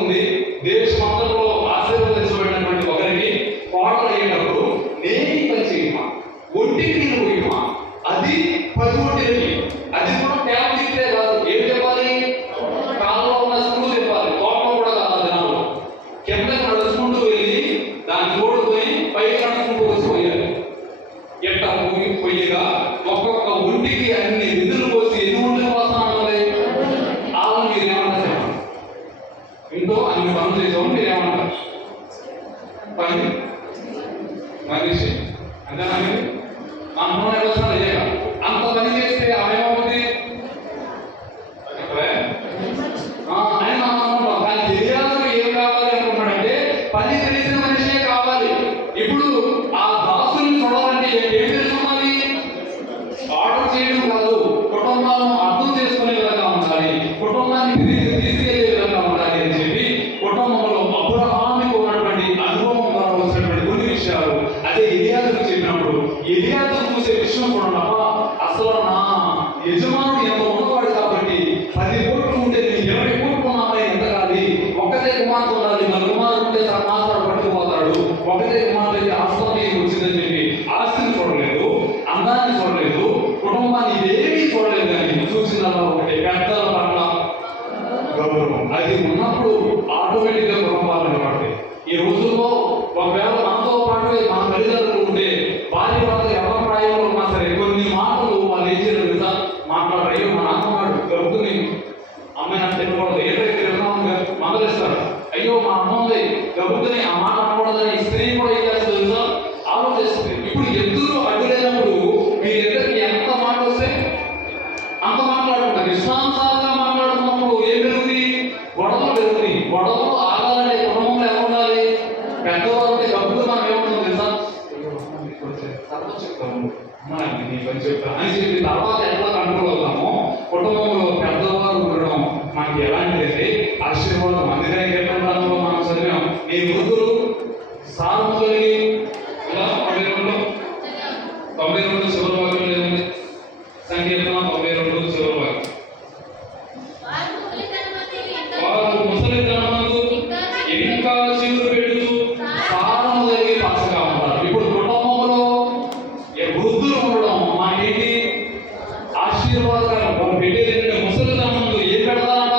ఉంది, దేశమంతట్లో ఆశీర్వదించబడినటువంటి ఒకరికి కోడలు అయ్యేటప్పుడు నేను ఈ పని చేయమా, ఒంటికి నీళ్ళు పోయమా, అది 10 ఒంటికి, అది కూడా ట్యాప్ తిప్పే కాదు, ఏం చెప్పాలి, కాలంలో ఉన్న స్కూల్ చెప్పాలి, తోటలో కూడా కాదు, జనాలు కిందకి నడుచుకుంటూ వెళ్ళి దాన్ని తోడుకొని పైకి నడుచుకుంటూ వచ్చిపోయారు. ఎట్ట పొయ్యిగా ఒక్కొక్క ఒంటికి అన్ని విధులు పోసి ఎన్ని ఒంటికి పోతానన్నది ఆవు మీరేమన్నా చెప్పండి. ఇంట్లో అన్ని పనులు చేసాము, మీరేమన్నారు పని మనిషి అంతేనా? మన నిర్వచనాలు అయ్యాక అంత పని చేస్తే ఆమెమవుతుంది ఆయన అనుకుంటాం. కానీ తెలియాల్సిన ఏం కావాలి అనుకుంటాడంటే పని తెలిసిన మనిషే కావాలి. ఇప్పుడు ఆ దాసుని చూడాలంటే ఏం తెలుసుకోవాలి? ఆర్డర్ చేయడం కాదు, కుటుంబాలను అర్థం చేసుకునే విధంగా ఉండాలి, కుటుంబాన్ని తీసుకెళ్లే విధంగా ఉండాలి అని చెప్పి కుటుంబంలో అబ్రహాముకు ఉన్నటువంటి అనుభవం ద్వారా వచ్చినటువంటి కొన్ని విషయాలు అదే ఎలియాజరుకు చెప్పినప్పుడు ఎలియాజరు చూసే విషయం కూడా అసలు నా యజమానుడు ఎంత ఉన్నవాడు కాబట్టి 10 కోట్లు ఉంటే నేను 20 కోట్లు ఉన్నామని ఎంత కాదు, ఒకటే కుమార్తె ఉండాలి, మన కుమారుడు ఉంటే సమాచారం పట్టుకుపోతాడు, ఒకటే కుమార్తె ఆస్తి వచ్చిందని చెప్పి ఆస్తిని చూడలేదు, అందాన్ని చూడలేదు, కుటుంబాన్ని ఏమీ చూడలేదు, కానీ చూసిందల్లా ఒకటే పెద్దల పట్ల గౌరవం. అది ఉన్నప్పుడు ఆటోమేటిక్ గా కుటుంబాలు నిలబడతాయి. ఈ రోజుల్లో ఒకవేళ మనతో పాటు మన తల్లిదండ్రులు ఉంటే భార్య భర్త ఎవరి ప్రాయంలో ఉన్నా సరే కొన్ని మాటలు వాళ్ళు ఏం చేయలేదు కదా మాట్లాడారు. అయ్యో మా నాన్నమాడు గబుకుని అమ్మాయి నాకు తినకూడదు, ఏదైతే తిరుగుతామని మందలిస్తారు. అయ్యో మా అమ్మ ఉంది గబుకుని ఆ మాట అనకూడదని స్త్రీ కూడా ఏం చేస్తుంది తెలుసా, ఆలోచిస్తుంది. ఇప్పుడు ఎదురు అడ్డులేనప్పుడు మీరిద్దరికి ఎంత మాట వస్తే అంత మాట్లాడుకుంటారు. ఇష్టానుసారంగా మాట్లాడుతున్నప్పుడు ఏం పెరుగుతుంది, గొడవలు పెరుగుతుంది. గొడవలు ఆగాలంటే కుటుంబంలో ఎలా ఉండాలి, పెద్దవారు ఉంటే గబ్బులు మనం ఏముంటుంది తెలుసా, చెప్తాము నీ పని చెప్తా అని చెప్పి తర్వాత ఎట్లా కంట్రోల్ అవుతామో కుటుంబంలో పెద్దవారు ఉండడం మనకి ఎలాంటిదంటే ఆశీర్వాదం. అందుకనే కీర్తనలో మనం చదివాం, నీ వృద్ధులు సారము కలిగి 92 చివరి భాగంలో ఏముంది, సంకీర్తన 92 చివరి భాగం, వారు ముసలితనమందు ఇంకా చిగురు పెడుతూ సారము కలిగి పచ్చగా ఉంటారు. ఇప్పుడు కుటుంబంలో వృద్ధులు ఉండడం మాకేంటి ఆశీర్వాదకరం. వాళ్ళు పెట్టేది ముసలితనమందు ఏం పెడతారంట,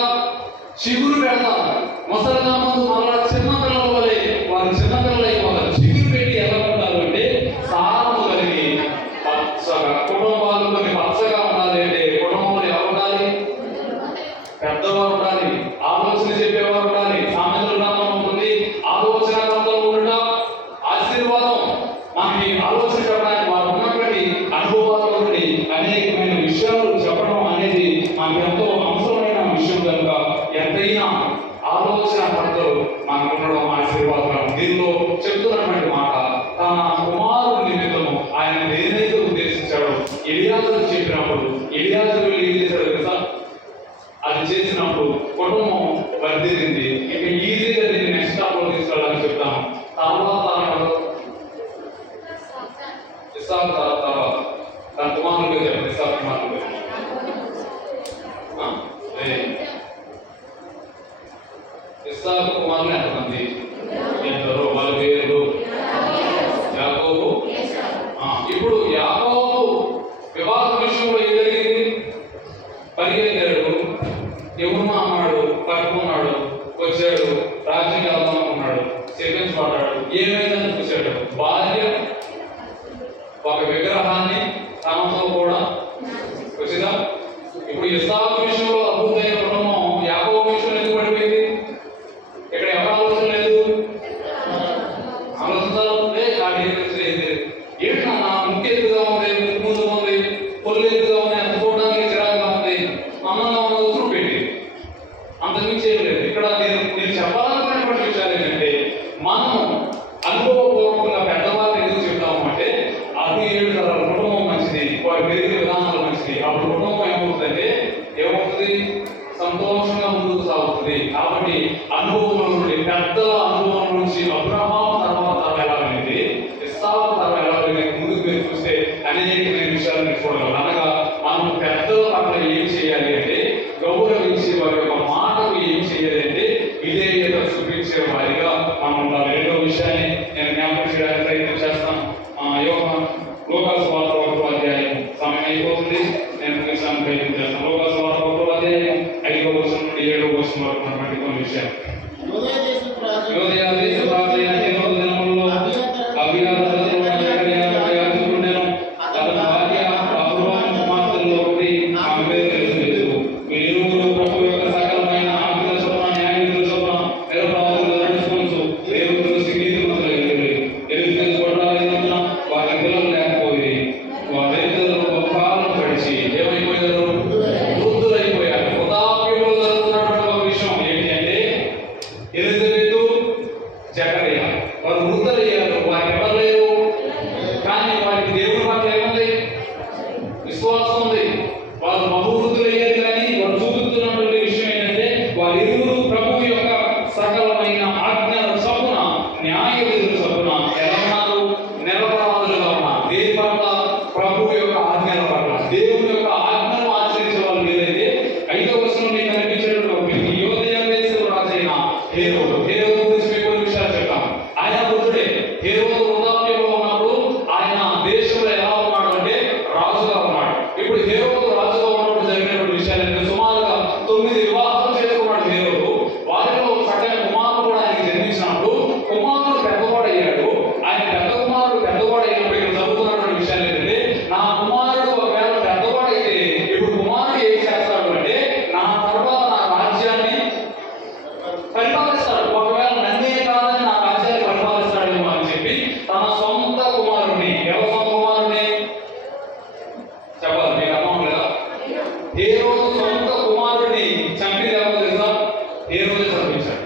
చిగురు పెడతారు. ముసలితనమందు మళ్ళా చిన్న పిల్లల వలె వారు చిన్నపిల్లలు అయిపోతారు. చిగురు పెట్టి ఎలా ఉంటారు అంటే సారము కలిగి పచ్చగా. కుటుంబాలు కొన్ని పచ్చగా ఉండాలి అంటే కుటుంబంలో ఎవరు ఉండాలి, పెద్దవారు ఉండాలి, ఆలోచన చెప్పేవారు ఉండాలి. సామెతల గ్రంథం ఉంటుంది, ఆలోచన గ్రంథంలో ఉండటం ఆశీర్వాదం. మనకి ఆలోచన చెప్పడానికి వారు ఉన్నటువంటి అనుభవాల నుండి అనేకమైన విషయాలు చెప్పడం అనేది మనకు ఎంతో అవసరమైన విషయం కనుక ఎంతైనా ఆలోచన పద్ధతులు మనకు ఉండడం ఆశీర్వాదం. దీనిలో చెప్తున్నటువంటి మాట తన కుమారుడు నిమిత్తము ఆయన దేనైతే ఉద్దేశించాడో ఎలియాజరు చెప్పినప్పుడు ఎలియాజరు ఏం చేశాడు కదా, అది చేసినప్పుడు కుటుంబం వర్ధిల్లింది. ఇక ఈజీగా దీన్ని నెక్స్ట్ స్టాప్ లో తీసుకెళ్ళాలని చెప్తాను. తర్వాత ఇస్సాకు తర్వాత తన కుమారులుగా చెప్పండి, ఇస్సాకు కుమారులుగా ఇస్సాకు కుమారులు ఎంతమంది, ఇద్దరు. వాళ్ళ పేర్లు యాకోబు. ఇప్పుడు యాకోబు వివాహ విషయంలో ఏం జరిగింది, పరిగెత్తాడు, యమున అన్నాడు, పట్టుకున్నాడు, వచ్చాడు, రాజ్యం వెళ్దాం అనుకున్నాడు, చెప్పించబడ్డాడు. ఏమైందని చూశాడు, భార్య ఒక విగ్రహాన్ని తనతో కూడా వచ్చిందా. ఇప్పుడు ఇస్సాకు విషయంలో అద్భుతమైన కుటుంబం యాకోబు విషయంలో ఎందుకు పడిపోయింది, ఇక్కడ ఎవరు ఆలోచన లేదు, ఆలోచించాలి. ఏంటి నా ముక్కు ఎత్తుగా ఉంది, ముక్కు ముందు ఉంది, పొల్లు ఎత్తుగా ఉంది, అంత చూడడానికి చిరాకుగా ఉంది, అన్నంగా ఉన్న అవసరం పెట్టి అంతకుమించి ఏం లేదు. ఇక్కడ నేను చెప్పాలనుకునేటువంటి విషయాలు ఏంటంటే మనము అనుభవపూర్వకంగా పెద్దవాళ్ళు ఎందుకు చెప్తాము అంటే అటు 7 తరాల కుటుంబం మంచిది, వారి పెరిగిన విధానాలు మంచిది. అప్పుడు కుటుంబం ఏమవుతుందంటే ఏమవుతుంది, సంతోషంగా ముందుకు సాగుతుంది. కాబట్టి అనుభవం నుండి పెద్దల అనుభవం నుంచి అబ్రహాము తర్వాత తరం ఎలా వెళ్ళింది, ఇస్సాకు తరం ఎలా వెళ్ళింది, ముందుకు మీరు చూస్తే అనేకమైన విషయాలు మీరు చూడగలరు. అనగా మనం పెద్దల పట్ల ఏం చేయాలి అంటే గౌరవించి వారి యొక్క మాటకు ఏం చేయాలి అంటే విధేయత చూపించే వారిగా మనం ఉండాలి. రెండో విషయాన్ని నేను జ్ఞాపకం చేయడానికి ప్రయత్నం చేస్తాను. లోకాసు వార్త 1వ అధ్యాయం, సమయం అయిపోతుంది, నేను ముగించడానికి ప్రయత్నం చేస్తాను. లోకాసు వార్త 1వ అధ్యాయం 5వ వచనం నుండి 7వ వచనం వరకు ఉన్నటువంటి కొన్ని విషయాలు. యోదయ దేశపు రాజు అయిన హేరోదు దినములలో అబియాతారు యాజకుడును అతని భార్య అబ్రోను కుమార్తెలలో ఒకటి, ఆమె పేరు ఎలిజబెతు. వీరిరువురు ప్రభు యొక్క సకలమైన ఆజ్ఞల చొప్పున న్యాయ విధుల చొప్పున నిరపరాధులుగా నడుచుకొనుచు దేవుని దృష్టి నీతిమంతులై ఉండిరి. ఎలిజబెతు గొడ్రాలైనందున వారి పిల్లలు లేకపోయి వారిద్దరూ బహుకాలం గడిచి ఏమైపోయారు? వృద్ధులైపోయారు. వృద్ధాప్యంలో జరుగుతున్నటువంటి ఒక విషయం ఏంటి అంటే, ఎలిజబెతు జకరియా వారు వృద్ధులయ్యారు. వారికి ఎవరు లేరు, కానీ వారికి దేవుని పట్ల ఏముంది? విశ్వాసం ఉంది. వారు బహువృద్ధులయ్యారు, కానీ వారు చూపుతున్నటువంటి విషయం ఏంటంటే, వారిరువురు ప్రభు యొక్క సకలమైన ఆజ్ఞల చొప్పున న్యాయ విధుల చొప్పున ఎలా ఉన్నారు? నిరపరాధులుగా ఉన్నారు. దేని పట్ల? ప్రభు యొక్క ఆజ్ఞల పట్ల. దేవుని యొక్క ఆజ్ఞను ఆచరించే వాళ్ళు ఏదైతే 5వ వచనంలో కనిపించేటువంటి ఒక వ్యక్తి యోదయ దేశపు రాజైన హేరోదు. హేరోదు గురించి మీకు కొన్ని విషయాలు చెప్తాను. ఆయన వృద్ధుడే. హేరోదు వృద్ధాప్యంలో ఉన్నప్పుడు ఆయన దేశంలో ఎలా ఉన్నాడు అంటే రాజుగా ఉన్నాడు. ఇప్పుడు హేరోదు రాజుగా ఉన్నప్పుడు జరిగినటువంటి విషయాలు అంటే, సుమారుగా 9 వివాహాలు చేసుకున్నాడు హేరోదు. వారిలో సగం కుమారుడు కూడా ఆయనకి జన్మించినప్పుడు కుమారుడు పెద్దవాడయ్యాడు. ఆయన పెద్ద కుమారుడు పెద్దవాడైనప్పుడు ఇక్కడ జరుగుతున్నటువంటి విషయాలు ఏంటంటే, నా కుమారుడు ఒకవేళ పెద్దవాడైతే ఇప్పుడు కుమారుడు ఏం చేస్తాడు అంటే, నా తర్వాత నా రాజ్యాన్ని పరిపాలిస్తాడు. ఒకవేళ నన్నే కాదని నా రాజ్యాన్ని పరిపాలిస్తాడేమో అని చెప్పి తన సొంత కుమారుడిని, ఎవరి సొంత కుమారుడిని చెప్పాలి, మీకు అర్థం లేదా? హేరోదు సొంత కుమారుడిని చంపింది ఎవరు తెలుసా? హేరోదు చంపించాడు.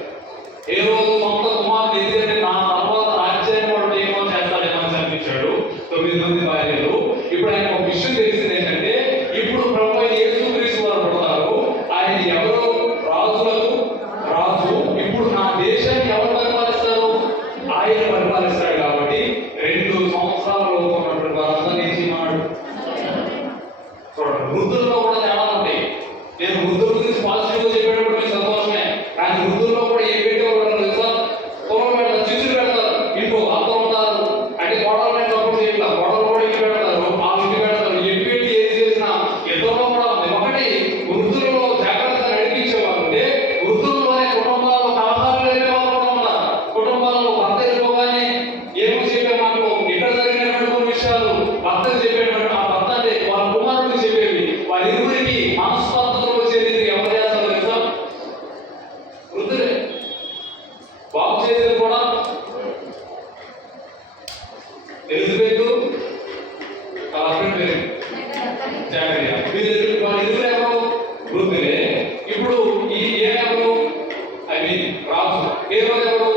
హేరోదు సొంత కుమారుడు ఎందుకంటే నా తర్వాత రాజ్యాన్ని వాడు ఏమో చేస్తాడేమో అని చంపించాడు. 9 మంది భార్యలు. ఇప్పుడు ఆయన ఒక విషయం తెలిసింది ఏంటంటే, ఇప్పుడు ప్రభు అయిన యేసుక్రీస్తు వారు పుడతారు. ఆయన ఎవరు? రాజులకు రాజు. ఇప్పుడు నా దేశాన్ని ఎవరు పరిపాలిస్తారు? ఆయన పరిపాలిస్తాడు. కాబట్టి 2 సంవత్సరాల లోపు ఉన్నటువంటి వారందరినీ ఏం చేయమన్నాడు? చూడండి, వృద్ధుల్లో కూడా తేడాలు ఉంటాయి. నేను వృద్ధుల గురించి పాజిటివ్గా చెప్పేటప్పుడు మీకు సంతోషమే, కానీ వృద్ధుల్లో కూడా ఏ పెట్టేవాళ్ళు తెలుసా? పొలం పెడతారు, చిచ్చులు పెడతారు, ఇంట్లో అందరూ ఉంటారు అంటే గొడవలు సపోర్ట్ చేయట్లా, గొడవలు కూడా ఇంటి పెడతారు, ఆ ఇంటి పెడతారు. ఎటు పెట్టి ఏది చేసినా ఇద్దరులో కూడా ఉంది. ఒకటి, వృద్ధులలో జాగ్రత్తగా నడిపించే వాళ్ళు ఉంటే, వృద్ధుల్లోనే కుటుంబాల్లో కలహాలు లేని వాళ్ళు కూడా ఉన్నారు. కుటుంబాల్లో భర్త వెళ్ళిపోగానే ఏమో చెప్పే మాటలు, ఇక్కడ జరిగినటువంటి కొన్ని విషయాలు భర్తకు చెప్పేటువంటి, ఆ భర్త అంటే వాళ్ళ కుమారుడికి చెప్పేవి, వారిరువురికి మనస్పర్ధలు వచ్చేది ఎవరు చేస్తారు తెలుసా? వృద్ధులే. బాగు చేసేది కూడా ఎలిజబెతు, హస్బెండ్ పేరు జకరియా. వారిరువురు ఎవరు? వృద్ధులే. ఇప్పుడు ఈ ఏమెవరు? రాజు. హేరోదు ఎవరు?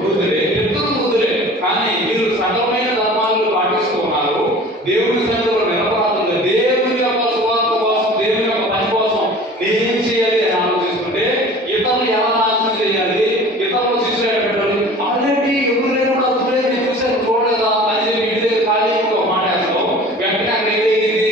వృద్ధులే. ఇద్దరు వృద్ధులే, కానీ వీరు సకలమైన ధర్మాలను పాటిస్తూ ఉన్నారు. దేవుని సన్నిధిలో నిరపరాధులుగా దేవుని యొక్క సువార్త కోసం, దేవుని యొక్క పని కోసం నేనేం చేయాలి అని ఆలోచిస్తుంటే, ఇతరులు ఎలా నాశనం చేయాలి, ఇతరులు శిష్యులు ఎలా పెట్టాలి, ఆల్రెడీ ఎవరు లేకుండా వృద్ధులే నేను చూసాను చూడలేదా అని చెప్పి ఇంటి దగ్గర ఖాళీ ఇంకో మాట వేస్తాం. వెంటనే అక్కడ ఏదైంది?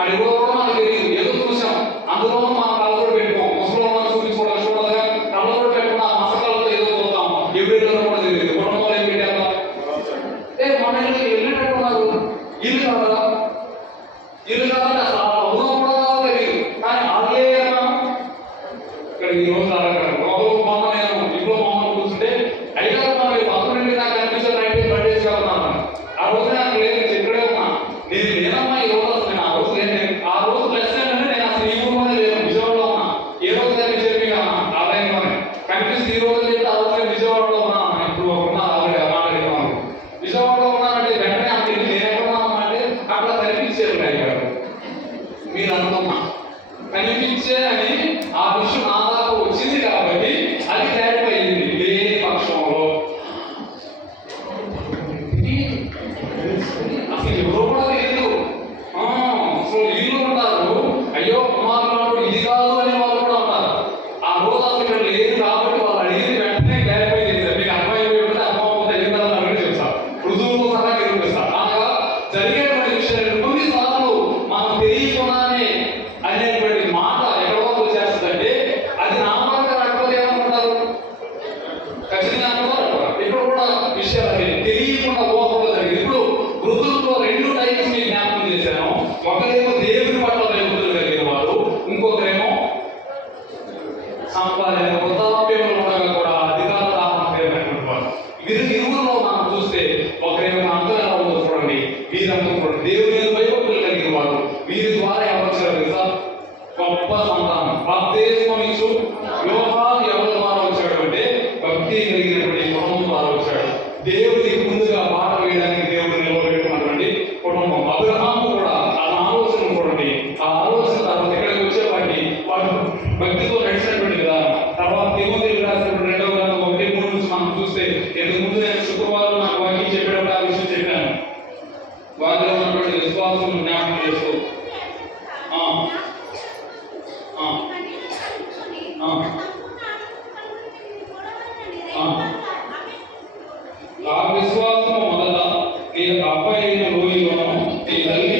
అడిగో కూడా మనకు తెలియదు, ఏదో చూసాం, అందులో మనం కళ్ళతో పెట్టుకోం. ముసలో మనం చూపించుకోవడం చూడదుగా, కళ్ళతో పెట్టుకున్న మసకాలతో ఏదో పోతాం. ఎవరిలో కూడా తెలియదు. కుటుంబంలో ఏం పెట్టామా? మన వెళ్ళినట్టున్నారు. ఇల్లు కాదా? ఇల్లు కాదంటే అసలు ఆ భవనం కూడా కాదో తెలియదు, కానీ అదే ఇక్కడ ఈ రోజు లోపల బొమ్మ, నేను ఇంట్లో బొమ్మ కూర్చుంటే అయ్యారు మనం పక్కన నాకు కనిపించారు, నైట్ బర్త్డేస్ వెళ్తున్నాను. ఆ రోజు నాకు లేదు, ఇక్కడే ఉన్నా. నేను లేనమ్మా ఈ రోజు, అసలు నేను ఆ రోజు లేదు. ఆ రోజు ప్లస్ ఏంటంటే నేను అసలు ఈ ఊరిలోనే లేను, విజయవాడలో ఉన్నా. ఏ రోజు కనిపించేది మీకు ఆలయంలోనే కనిపిస్తే ఈ రోజు లేదు, ఆ రోజు నేను విజయవాడలో ఉన్నాను. ఇప్పుడు ఉన్నా ఆల్రెడీ మాట్లాడుతున్నాను. విజయవాడలో ఉన్నానంటే వెంటనే అంత నేను ఎక్కడ అంటే అక్కడ కనిపించేది గారు. మీరు అనుకున్నా కనిపించే అని ఆ విషయం నా దాకా వచ్చింది కాబట్టి అది క్లారిఫై అయింది. లేని పక్షంలో అసలు ఎవరో కూడా తెలియదు. అసలు వీళ్ళు ఉంటారు, అయ్యో కుమారుడు ఇది కాదు అనే వాళ్ళు కూడా ఉంటారు. ఆ రోజు అసలు ఇక్కడ లేదు కాబట్టి వాళ్ళు అడిగింది వెంటనే క్లారిఫై చేశారు. మీకు అర్థమైపోయింది, అర్థమవుతుంది, ఎందుకు అన్నట్టు చెప్తారు, రుజువుతో సహా నిరూపిస్తారు. అనగా జరిగేటువంటి విషయాలు కొన్నిసార్లు మనం తెలియకుండానే అనేటువంటి మాట ఎక్కడ వరకు చేస్తుందంటే, అది నామక రాకపోతే ఏమనుకుంటారు? వృద్ధాప్యంలో ఉండగా కూడా అధికార దాహం తీరినటువంటి వారు. ఇరువురిలో మనం చూస్తే ఒకరి అంతం ఎలా ఉందో చూడండి. వీరంతా కూడా దేవుని మీద భయభక్తులు కలిగిన వారు. వీరి ద్వారా ఎవరు వచ్చారు తెలుసా? గొప్ప సంతానం బాప్తిస్మం ఇచ్చు యోహాను ఎవరి ద్వారా వచ్చాడు అంటే భక్తి కలిగినటువంటి కుటుంబం ద్వారా వచ్చాడు. దేవుడికి ముందుగా పాట వేయడానికి దేవుడు నిలబెట్టుకున్నటువంటి కుటుంబం. అబ్రహాము కూడా అతని ఆలోచన చూడండి. ఆ ఆలోచన తర్వాత ఇక్కడికి వచ్చేవాడిని వాడు భక్తితో నడిచినటువంటి విధానం. తర్వాత తిమోతికి రాసినటువంటి 2వ గ్రంథం 1:3 నుంచి మనం చూస్తే, ఇంతకు ముందు నేను శుక్రవారం నాకు వాక్యం చెప్పేటప్పుడు ఆ విషయం చెప్పాను. వారిలో ఉన్నటువంటి విశ్వాసం జ్ఞాపకం చేస్తూ ఆ విశ్వాసం మొదట నీ అబ్బాయి లోయలోను నీ తల్లి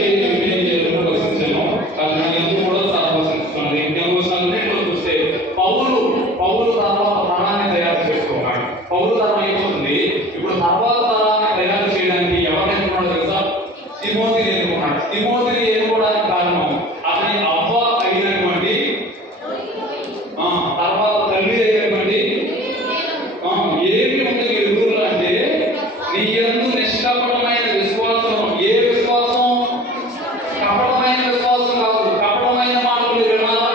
వసించను అది నా ఎందుకు కూడా సాహసిస్తున్నది. నేను చూస్తే పౌలు తర్వాత తరాన్ని తయారు చేసుకున్నాడు. పౌలు తరం అయిపోతుంది. ఇప్పుడు తర్వాత తరాన్ని తయారు చేయడానికి ఎవరు ఎన్నుకున్నాడు తెలుసా? తిమోతిని ఎన్నుకున్నాడు. తిమోతిని ఎన్నుకోవడానికి కారణం అతని అవ్వ అయినటువంటి తర్వాత తల్లి అయినటువంటి ఏమి ఉంది మీ ఊర్లో అంటే నీ యందు నిష్కపటమైన విశ్వాసం. ఏ విశ్వాసం? కపటమైన విశ్వాసం కాదు. కపటమైన మాటలు వినాలా?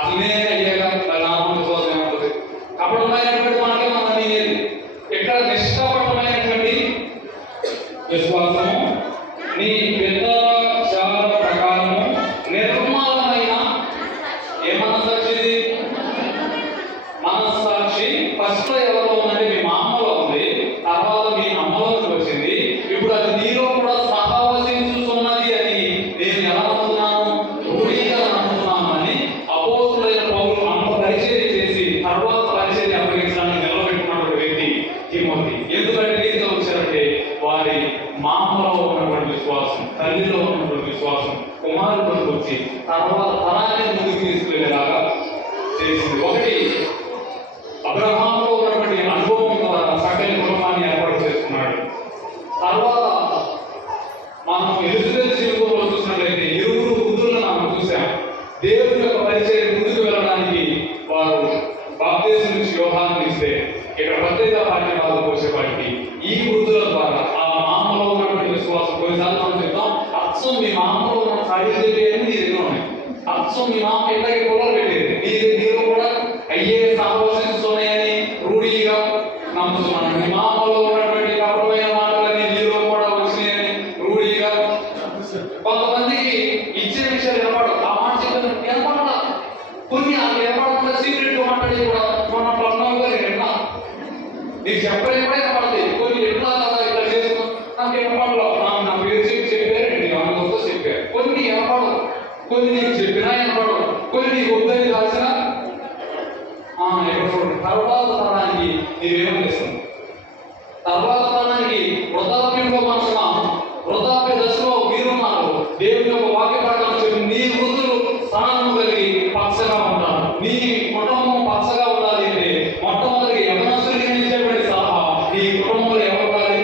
అసలే అయ్యాక నామం విశ్వాసం ఏమవుతుంది? కపటమైనటువంటి మాటలు మనం వినేది. ఇక్కడ నిష్కపటమైనటువంటి విశ్వాసము నీ పెద్దల ప్రకారము నిర్మలమైన ఏమనసాక్షిది? మనస్సాక్షి. ఫస్ట్ ఎవరిలో ఉందంటే మీ మా అమ్మలో ఉంది, తర్వాత మీ అమ్మలోకి వచ్చింది. ఇప్పుడు అది నీలో కూడా సహవసించుతున్నది అని నేను ఎలా నమ్ముతున్నాను? రూఢిగా నమ్ముతున్నాను అని అపోస్తులైన పౌలు అంత పరిచర్య చేసి తర్వాత పరిచర్య అప్పగించడానికి నిలబెట్టుకున్నటువంటి వ్యక్తి తిమోతి. ఎందుకంటే రీతిగా వచ్చారంటే వారి మామలో ఉన్నటువంటి విశ్వాసం, తల్లిలో ఉన్నటువంటి విశ్వాసం కుమారుడికి వచ్చి తర్వాత తరాన్ని ముందుకు తీసుకువెళ్ళేలాగా చేసింది. ఒకటి అబ్రహాములో ఉన్నటువంటి అనుభవం ద్వారా సకల కుటుంబాన్ని ఏర్పాటు చేసుకున్నాడు. తర్వాత మనం ఎలిజబెత్ జీవితంలో చూసినట్లయితే ఇరువురు వృద్ధులను మనం చూసాం. దేవుని యొక్క పరిచయం ముందుకు వెళ్ళడానికి వారు బాప్తిస్మం నుంచి యోహాను ఇస్తే ఇక్కడ ప్రత్యేక పాఠ్యభాగం పోసేవాడికి ఈ వృద్ధుల ద్వారా ఆ మామలో ఉన్నటువంటి విశ్వాసం. కొన్నిసార్లు మనం చెప్తాం అచ్చం మీ మామలో ఉన్న సాయి చెప్పేది నీ దగ్గర ఉన్నాయి. అచ్చం మీ మామ ఇళ్ళకి పొలం పెట్టేది మీరు కూడా అయ్యే సహవసిస్తున్నాయని రూఢిగా నమ్ముతున్నాను. మీ మామలో ఉన్నటువంటి కపటమైన మాటలని నీలో కూడా వచ్చినాయని రూఢిగా. కొంతమందికి ఇచ్చిన విషయాలు వినపడదు. ఆ మాట చెప్పిన వినపడాల. కొన్ని అది వినపడకుండా సీక్రెట్ మాట్లాడి కూడా మన ప్రణవ్ గారు విన్నా నీకు చెప్పలేని కూడా వినపడతాయి. కొన్ని ఎట్లా కదా ఇట్లా చేసుకున్నాం నాకు వినపడలో నా పేరు చెప్పారు నీ అనుభవంతో చెప్పారు. కొన్ని వినపడవు. కొన్ని నీకు చెప్పినా వినపడవు. కొన్ని నీకు వద్దని రాసినా తర్వాత తరానికి నీవేమో చేస్తుంది. తర్వాత తరానికి వృద్ధాప్యంలో మనసున్నాం. వృద్ధాప్య దశలో మీరున్నారు. దేవుని యొక్క వాక్య ప్రకారం చెప్పి నీ వృద్ధులు స్థానం కలిగి పచ్చగా ఉంటారు. నీ కుటుంబం పచ్చగా ఉండాలి అంటే మొట్టమొదటి యవనస్తులకి నిలిచేటువంటి సలహా నీ కుటుంబంలో ఎవరు ఉండాలి?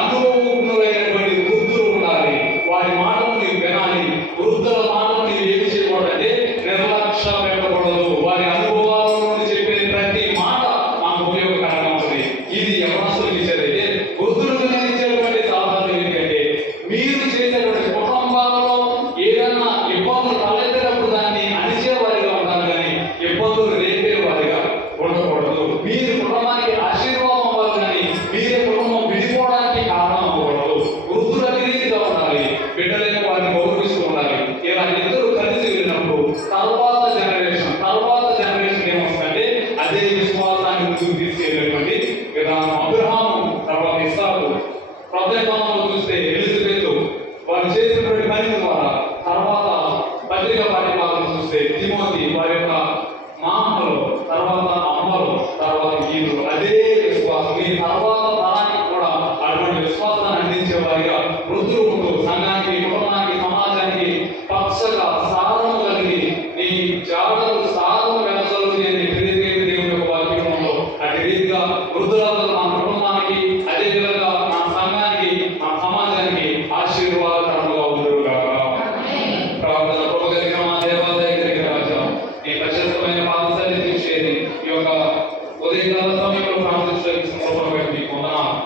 అనుభవజ్ఞులైనటువంటి వృద్ధులు ఉండాలి. వారి మాటలు నీవు వినాలి. వృద్ధుల మాటలు నీవు ఏమి చేయకూడదంటే నిర్లక్ష్య పెట్టకూడదు. వారి అనుభవాల నుండి చెప్పే ప్రతి మాట మాకు ఉపయోగకరంగా ఉంటుంది. ఇది యవనస్తులకు ఇచ్చేదైతే వృద్ధులకు నేను ఇచ్చేటువంటి సలహాలు ఏంటంటే మీరు చేసేటువంటి కుటుంబాలలో ఏదైనా ఇబ్బందులు తలెత్తినప్పుడు దాన్ని అణిచేవారిగా ఉండాలి కానీ ఇబ్బందులు రేపేవారిగా ఉండకూడదు. మీరు కుటుంబానికి ఆశీర్వాదం అవ్వాలి కానీ మీరే కుటుంబం విడిపోవడానికి కారణం అవ్వకూడదు. వృద్ధులకి రీతిగా ఉండాలి. బిడ్డలైన వారిని గౌరవిస్తూ ఉండాలి. ఇలా ఇద్దరు కలిసి వెళ్ళినప్పుడు తర్వాత జనరేషన్ ఏమొస్తుందంటే అదే విశ్వాసాన్ని ముందుకు తీసుకెళ్ళేటువంటి విధానం. అబ్రహాము తర్వాత ఇస్సాకు ప్రత్యేకంలో చూస్తే ఎలిజబెత్ వారు చేసినటువంటి పని ద్వారా తర్వాత పత్రిక పాఠ్యభాగం చూస్తే తిమోతి వారి యొక్క మామలో తర్వాత అమ్మలో తర్వాత వీరు అదే విశ్వాసం. ఈ తర్వాత తరానికి కూడా అటువంటి విశ్వాసాన్ని అందించే వారిగా వృద్ధులు ఉంటూ సంఘానికి కుటుంబానికి సమాజానికి పక్షగా సాధన కలిగి ఈ జాడలు సాధన వెనకలు దేవుని యొక్క వాక్యంలో అటు రీతిగా వృద్ధులందరూ మన కుటుంబానికి అదే విధంగా మన సంఘానికి మన సమాజానికి ఆశీర్వాదకరంగా ఉందరు కాక. ప్రార్థన కృపగలిగిన మా దేవాలయ రాజా నీ ప్రశస్తమైన పాదశాలి తీసేది ఈ యొక్క ఉదయకాల సమయంలో ప్రార్థించడానికి సందర్భంగా మీకు వందనాలు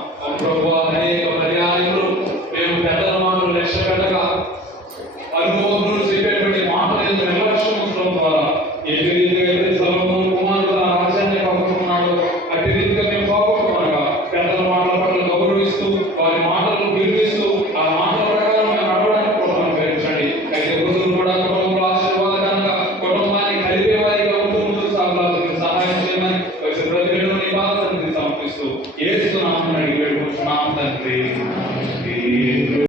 ప్రభువా. అనేక పర్యాయములు మేము పెద్దల మాటలు లక్ష్య పెట్టగా అనుభవములు చెప్పేటువంటి మాటలు నిర్లక్ష్యం ఉంచడం ద్వారా ఏ రీతిగా అయితే సొలొమోను కుమారుడు ఆ రాజ్యాన్ని పోగొట్టుకున్నాడు అట్టి రీతిగా మేము పోగొట్టుకునగా పెద్దల మాటల పట్ల గౌరవిస్తూ వారి మాటలను విలువిస్తూ ఆ మాటల ప్రకారం మేము నడవడానికి ప్రభువును ప్రేమించండి. అయితే వృద్ధులు కూడా కుటుంబంలో ఆశీర్వాదకరంగా కుటుంబాన్ని కలిపే వారిగా ఉంటూ ముందుకు సాగాలని సహాయం చేయమని ప్రతి నీ బాధను సమర్పిస్తూ యేసు నామమున అడిగి వేడుకుంటున్నాము తండ్రి.